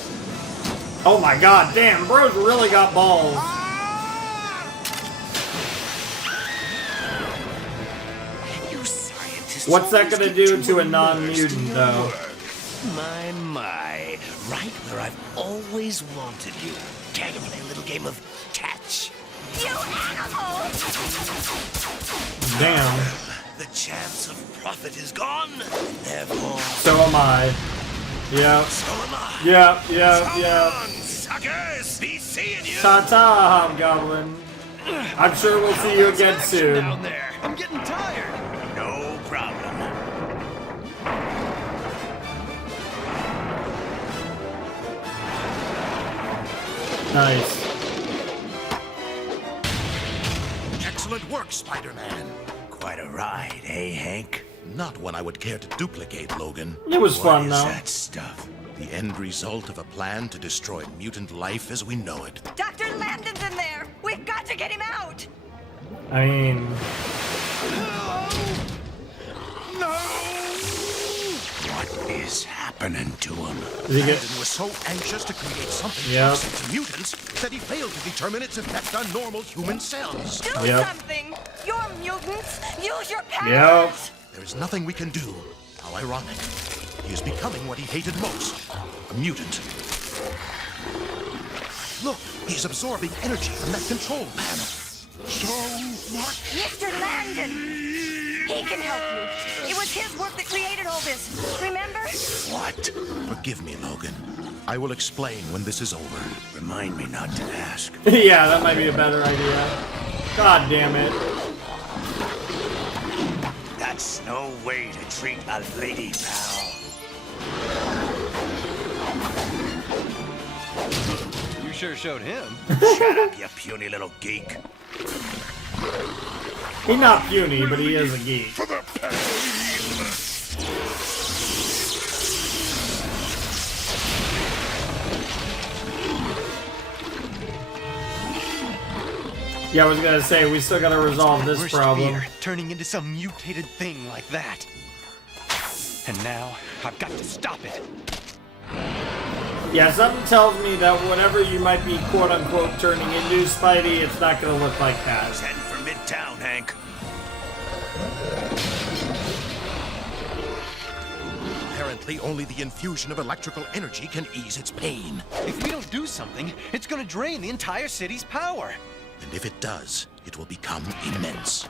Oh my God, damn, bro's really got balls. You scientists. What's that gonna do to a non-mutant, though? My. Right where I've always wanted you. Care to play a little game of catch? You animal! Damn. The chance of profit is gone. Therefore. So am I. Yeah. So am I. Yeah. Suckers! Be seeing you! Ta-ta, Hobgoblin. I'm sure we'll see you again soon. Down there. I'm getting tired. No problem. Nice. Excellent work, Spider-Man. Quite a ride, eh, Hank? Not one I would care to duplicate, Logan. It was fun, What is though. that stuff? The end result of a plan to destroy mutant life as we know it. Dr. Landon's in there! We've got to get him out! I mean... What is happening to him? Landon was so anxious to create something Yep. toxic to mutants that he failed to determine its effect on normal human cells. Do Yep. something! You're mutants! Use your powers! Yep. There is nothing we can do. How ironic. He is becoming what he hated most, a mutant. Look, he's absorbing energy from that control panel. So what? Mr. Landon! He can help you. It was his work that created all this. Remember? What? Forgive me, Logan. I will explain when this is over. Remind me not to ask. Yeah, that might be a better idea. God damn it. That's no way to treat a lady, pal. You sure showed him. Shut up, you puny little geek. He's not puny, but he is a geek. Yeah, I was gonna say, we still gotta resolve this Worst problem. fear, turning into some mutated thing like that. And now, I've got to stop it. Yeah, something tells me that whatever you might be quote-unquote turning into, Spidey, it's not gonna look like that. I was heading for Midtown, Hank. Apparently, only the infusion of electrical energy can ease its pain. If we don't do something, it's gonna drain the entire city's power. And if it does, it will become immense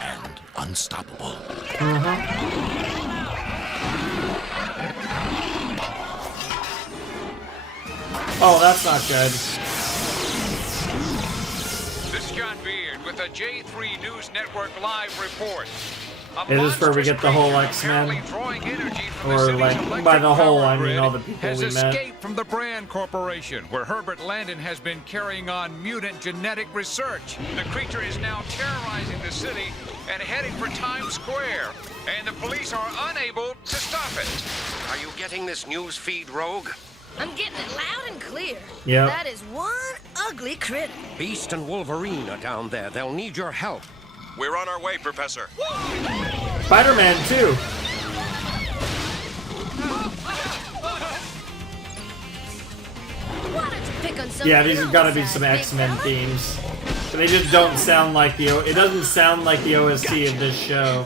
and unstoppable. Oh, that's not good. This is John Beard with a J3 News Network live report. Is this where we get the whole X-Men? Or, like, by the whole, I mean all the people has we met. escaped from the Brand Corporation, where Herbert Landon has been carrying on mutant genetic research. The creature is now terrorizing the city and heading for Times Square, and the police are unable to stop it. Are you getting this news feed, Rogue? I'm getting it loud and clear. Yep. That is one ugly critter. Beast and Wolverine are down there. They'll need your help. We're on our way, Professor. Spider-Man too. Why don't you pick on some Yeah, these have got to be some X-Men themes. But they just don't sound like the. It doesn't sound like the OST of this show.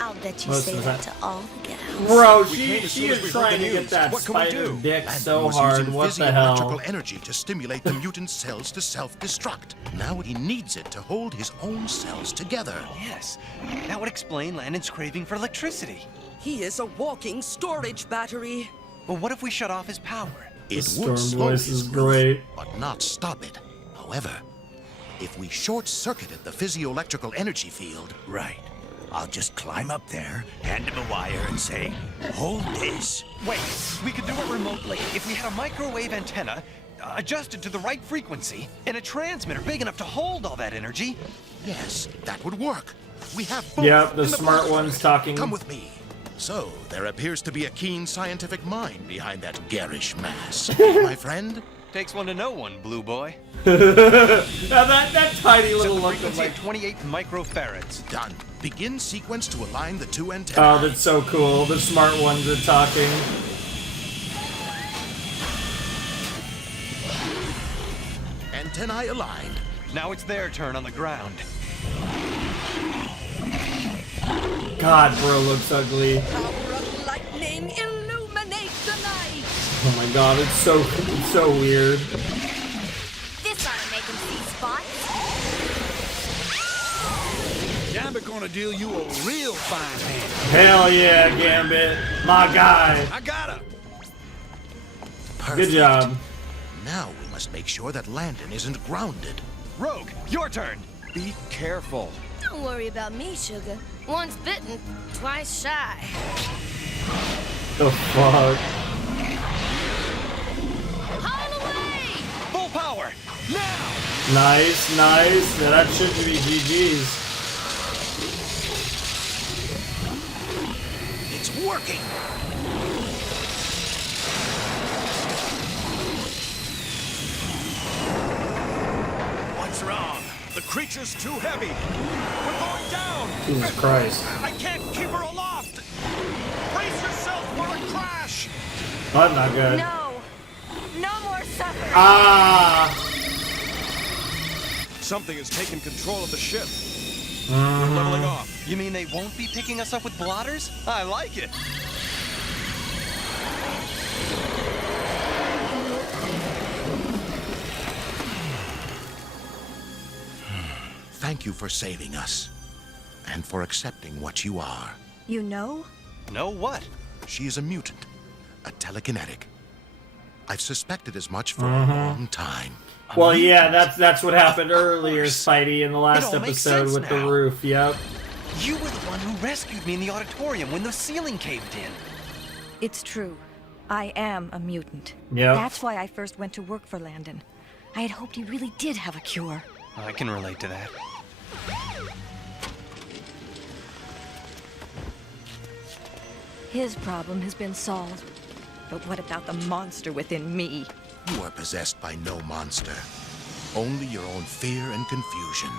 I'll bet you Most say of that the to all the gals. Bro, We she came as soon as is we heard trying the to get news. that What can we spider do? dick Landon so was hard. using What the hell? physioelectrical energy to stimulate the mutant cells to self-destruct. Now he needs it to hold his own cells together. Yes, that would explain Landon's craving for electricity. He is a walking storage battery. But what if we shut off his power? It Storm would slow voice his is growth, great. but not stop it. However, if we short-circuited the physioelectrical energy field... Right. I'll just climb up there, hand him a wire, and say, hold this. Wait, we could do it remotely if we had a microwave antenna adjusted to the right frequency and a transmitter big enough to hold all that energy. Yes, that would work. We have both. Yep, the in smart Blackbird. one's talking. Come with me. So, there appears to be a keen scientific mind behind that garish mass. My friend? Takes one to know one, Blue Boy. Now that tiny little Set the look of frequency like. at 28 microfarads. Done. Begin sequence to align the two Oh, antennae. that's so cool. The smart ones are talking. Antennae aligned. Now it's their turn on the ground. God, bro looks ugly. Power of lightning, illuminate the night. Oh my god, it's so weird. This ought to make him see spots. Gambit gonna deal you a real fine hand. Hell yeah, Gambit. My guy. I got him. Good job. Now we must make sure that Landon isn't grounded. Rogue, your turn. Be careful. Don't worry about me, sugar. Once bitten, twice shy. The fuck? Haul away! Full power, now! Nice, nice. Now that shouldn't be GG's. It's working. What's wrong? The creature's too heavy. We're going down. Jesus Christ. I can't keep her aloft. Brace yourself for a crash. That's not good. No. No more suffering. Ah! Something has taken control of the ship. Mhm. Leveling off. You mean they won't be picking us up with blotters? I like it. Thank you for saving us. And for accepting what you are. You know? Know what? She is a mutant. A telekinetic. I've suspected as much for Mhm. a long time. Well, yeah, that's what happened earlier, Spidey, in the last all makes episode sense with the now. roof. Yep. You were the one who rescued me in the auditorium when the ceiling caved in. It's true. I am a mutant. Yep. That's why I first went to work for Landon. I had hoped he really did have a cure. I can relate to that. His problem has been solved. But what about the monster within me? You are possessed by no monster. Only your own fear and confusion.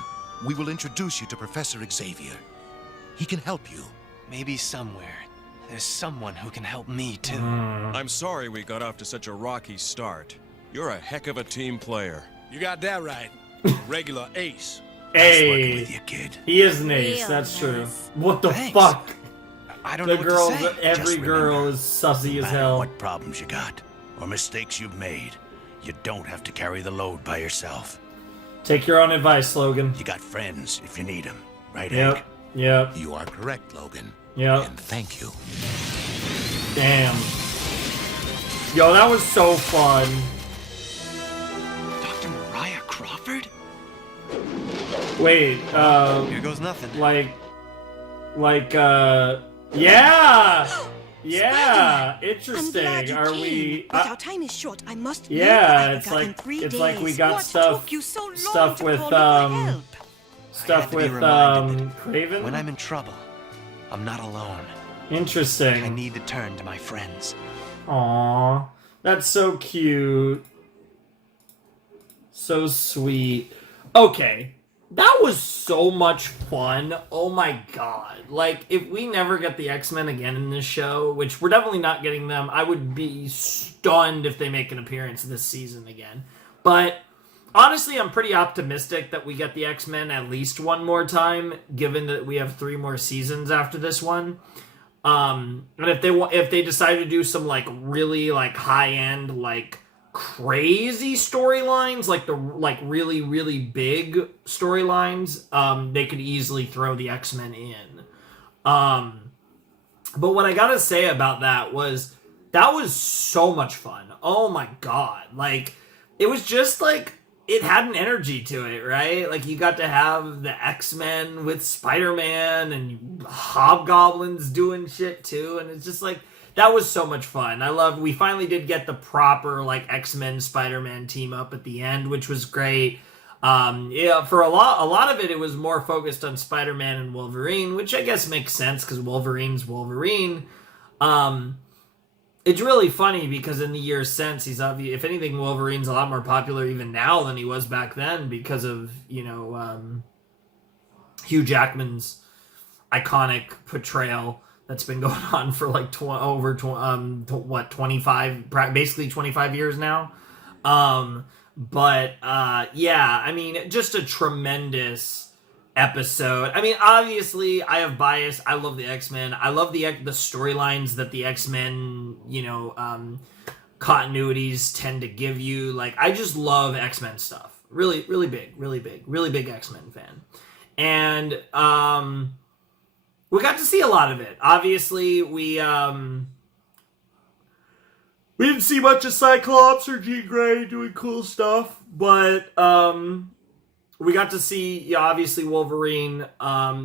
We will introduce you to Professor Xavier. He can help you. Maybe somewhere, there's someone who can help me too. I'm sorry we got off to such a rocky start. You're a heck of a team player. You got that right. Regular ace. Hey, with you, kid. he is an ace. Real That's true. nice. What the Thanks. fuck? I don't The know what girls, to say. every Just girl remember, is sussy No as matter hell. what problems you got or mistakes you've made, you don't have to carry the load by yourself. Take your own advice, Logan. You got friends if you need them, right, Yep. Hank? Yep. You are correct, Logan. Yep. And thank you. Damn. Yo, that was so fun. Dr. Mariah Crawford? Wait, Here goes nothing. yeah! Yeah! I'm Interesting. glad you Are came, we... but our time is short. I must leave yeah, Africa it's in like 3 it's days. like we got What stuff took you so long stuff to with call me for help? I stuff had to be with reminded that Craven. when I'm in trouble, I'm not alone. I Interesting. need to turn to my friends. Aww. That's so cute. So sweet. Okay. That was so much fun. Oh my god. Like, if we never get the X-Men again in this show, which we're definitely not getting them, I would be stunned if they make an appearance this season again. But honestly, I'm pretty optimistic that we get the X-Men at least one more time, given that we have 3 more seasons after this one. And if they decide to do some like really like high-end like crazy storylines, like really really big storylines, they could easily throw the X-Men in. But what I gotta say about that was so much fun. Oh my god. Like, it was just like, it had an energy to it, right? Like, you got to have the X-Men with Spider-Man and Hobgoblins doing shit too, and it's just like, that was so much fun. We finally did get the proper like X-Men Spider-Man team up at the end, which was great. Yeah, for a lot of it was more focused on Spider-Man and Wolverine, which I guess makes sense because Wolverine's Wolverine. It's really funny because in the years since, if anything, Wolverine's a lot more popular even now than he was back then because of, Hugh Jackman's iconic portrayal that's been going on for like 25, basically 25 years now. Yeah, I mean, just a tremendous episode. I mean, obviously, I have bias. I love the X-Men. I love the storylines that the X-Men, continuities tend to give you. Like, I just love X-Men stuff. Really, really big X-Men fan. And we got to see a lot of it. Obviously, we didn't see much of Cyclops or Jean Grey doing cool stuff, but we got to see, obviously, Wolverine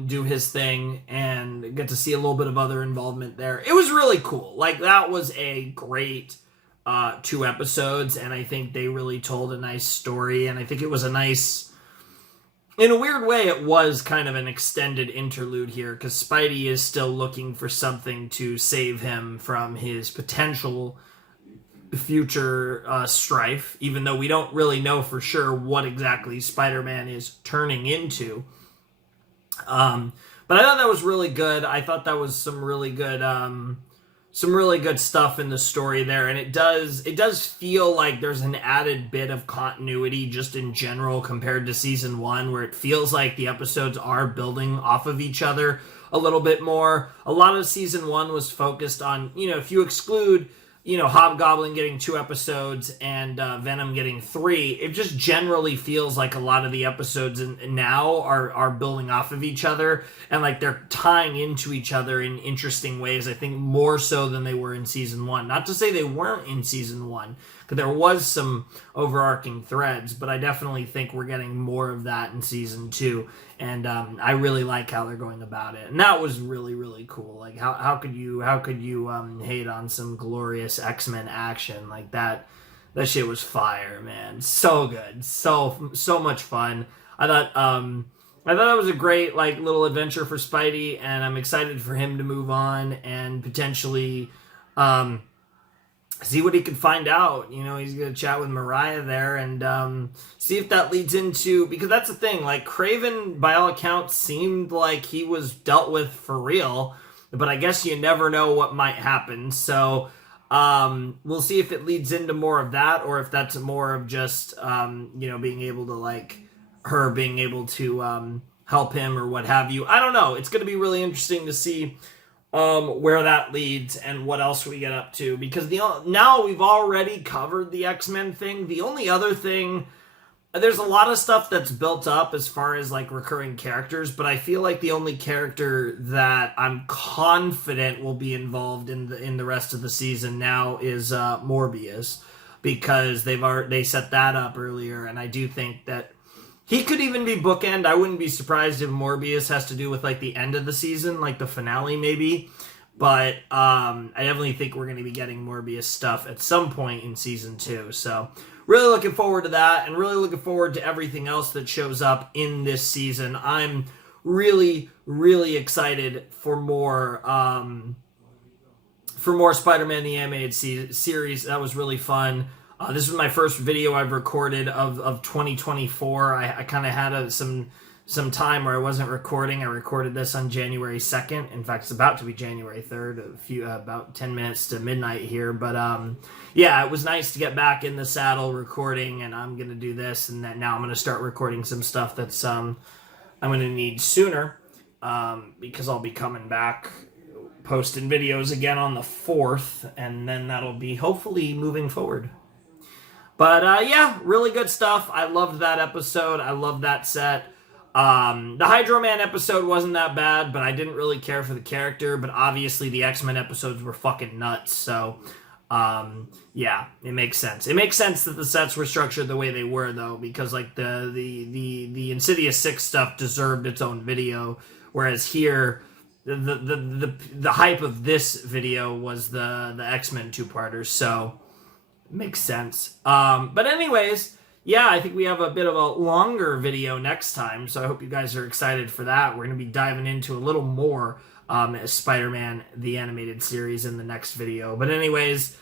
do his thing and get to see a little bit of other involvement there. It was really cool. Like, that was a great 2 episodes, and I think they really told a nice story, and I think it was a nice... In a weird way, it was kind of an extended interlude here, because Spidey is still looking for something to save him from his potential future strife, even though we don't really know for sure what exactly Spider-Man is turning into. But I thought that was really good. I thought that was some really good stuff in the story there, and it does feel like there's an added bit of continuity just in general compared to season 1, where it feels like the episodes are building off of each other a little bit more. A lot of season 1 was focused on, if you exclude Hobgoblin getting 2 episodes and Venom getting 3, it just generally feels like a lot of the episodes now are building off of each other, and like they're tying into each other in interesting ways, I think more so than they were in season 1. Not to say they weren't in season 1, because there was some overarching threads, but I definitely think we're getting more of that in season 2, and I really like how they're going about it, and that was really, really cool. Like, how could you hate on some glorious X-Men action like that? That shit was fire, man. So good, so much fun. I thought that was a great like little adventure for Spidey, and I'm excited for him to move on and potentially see what he can find out. He's gonna chat with Mariah there and see if that leads into, because that's the thing, like, Kraven by all accounts seemed like he was dealt with for real, but I guess you never know what might happen. So we'll see if it leads into more of that, or if that's more of just being able to, like, her being able to help him or what have you. I don't know. It's gonna be really interesting to see where that leads and what else we get up to, because now we've already covered the X-Men thing. The only other thing, there's a lot of stuff that's built up as far as like recurring characters, but I feel like the only character that I'm confident will be involved in the rest of the season now is Morbius, because they set that up earlier, and I do think that he could even be bookend. I wouldn't be surprised if Morbius has to do with like the end of the season, like the finale maybe. But I definitely think we're going to be getting Morbius stuff at some point in season 2. So really looking forward to that, and really looking forward to everything else that shows up in this season. I'm really, really excited for more for more Spider-Man the Animated Series. That was really fun. This was my first video I've recorded of 2024. I kind of had some time where I wasn't recording. I recorded this on January 2nd. In fact, it's about to be January 3rd, about 10 minutes to midnight here. But yeah, it was nice to get back in the saddle recording, and I'm going to do this, and then now I'm going to start recording some stuff that's I'm going to need sooner because I'll be coming back posting videos again on the 4th, and then that'll be hopefully moving forward. But yeah, really good stuff. I loved that episode. I loved that set. The Hydro Man episode wasn't that bad, but I didn't really care for the character. But obviously the X-Men episodes were fucking nuts. So yeah, it makes sense. It makes sense that the sets were structured the way they were, though, because like the Insidious 6 stuff deserved its own video, whereas here the hype of this video was the X-Men 2-parters. So makes sense. But anyways, yeah, I think we have a bit of a longer video next time, so I hope you guys are excited for that. We're going to be diving into a little more Spider-Man the Animated Series in the next video. But anyways,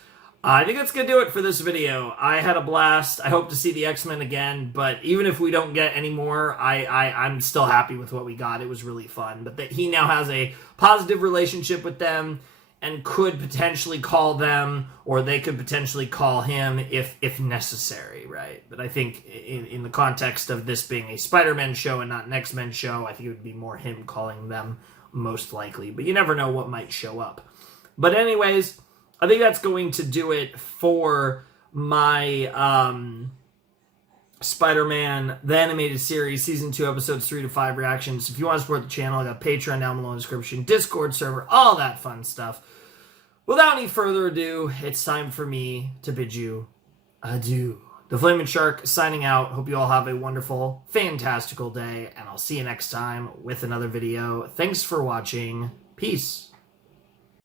I think that's going to do it for this video. I had a blast. I hope to see the X-Men again, but even if we don't get any more, I'm still happy with what we got. It was really fun. But that he now has a positive relationship with them, and could potentially call them, or they could potentially call him if necessary, right? But I think in the context of this being a Spider-Man show and not an X-Men show, I think it would be more him calling them most likely. But you never know what might show up. But anyways, I think that's going to do it for my Spider-Man the Animated Series Season 2 Episodes 3 to 5 reactions. If you want to support the channel, I got Patreon down below in the description, Discord server, all that fun stuff. Without any further ado, it's time for me to bid you adieu. The Flaming Shark signing out. Hope you all have a wonderful, fantastical day, and I'll see you next time with another video. Thanks for watching. Peace.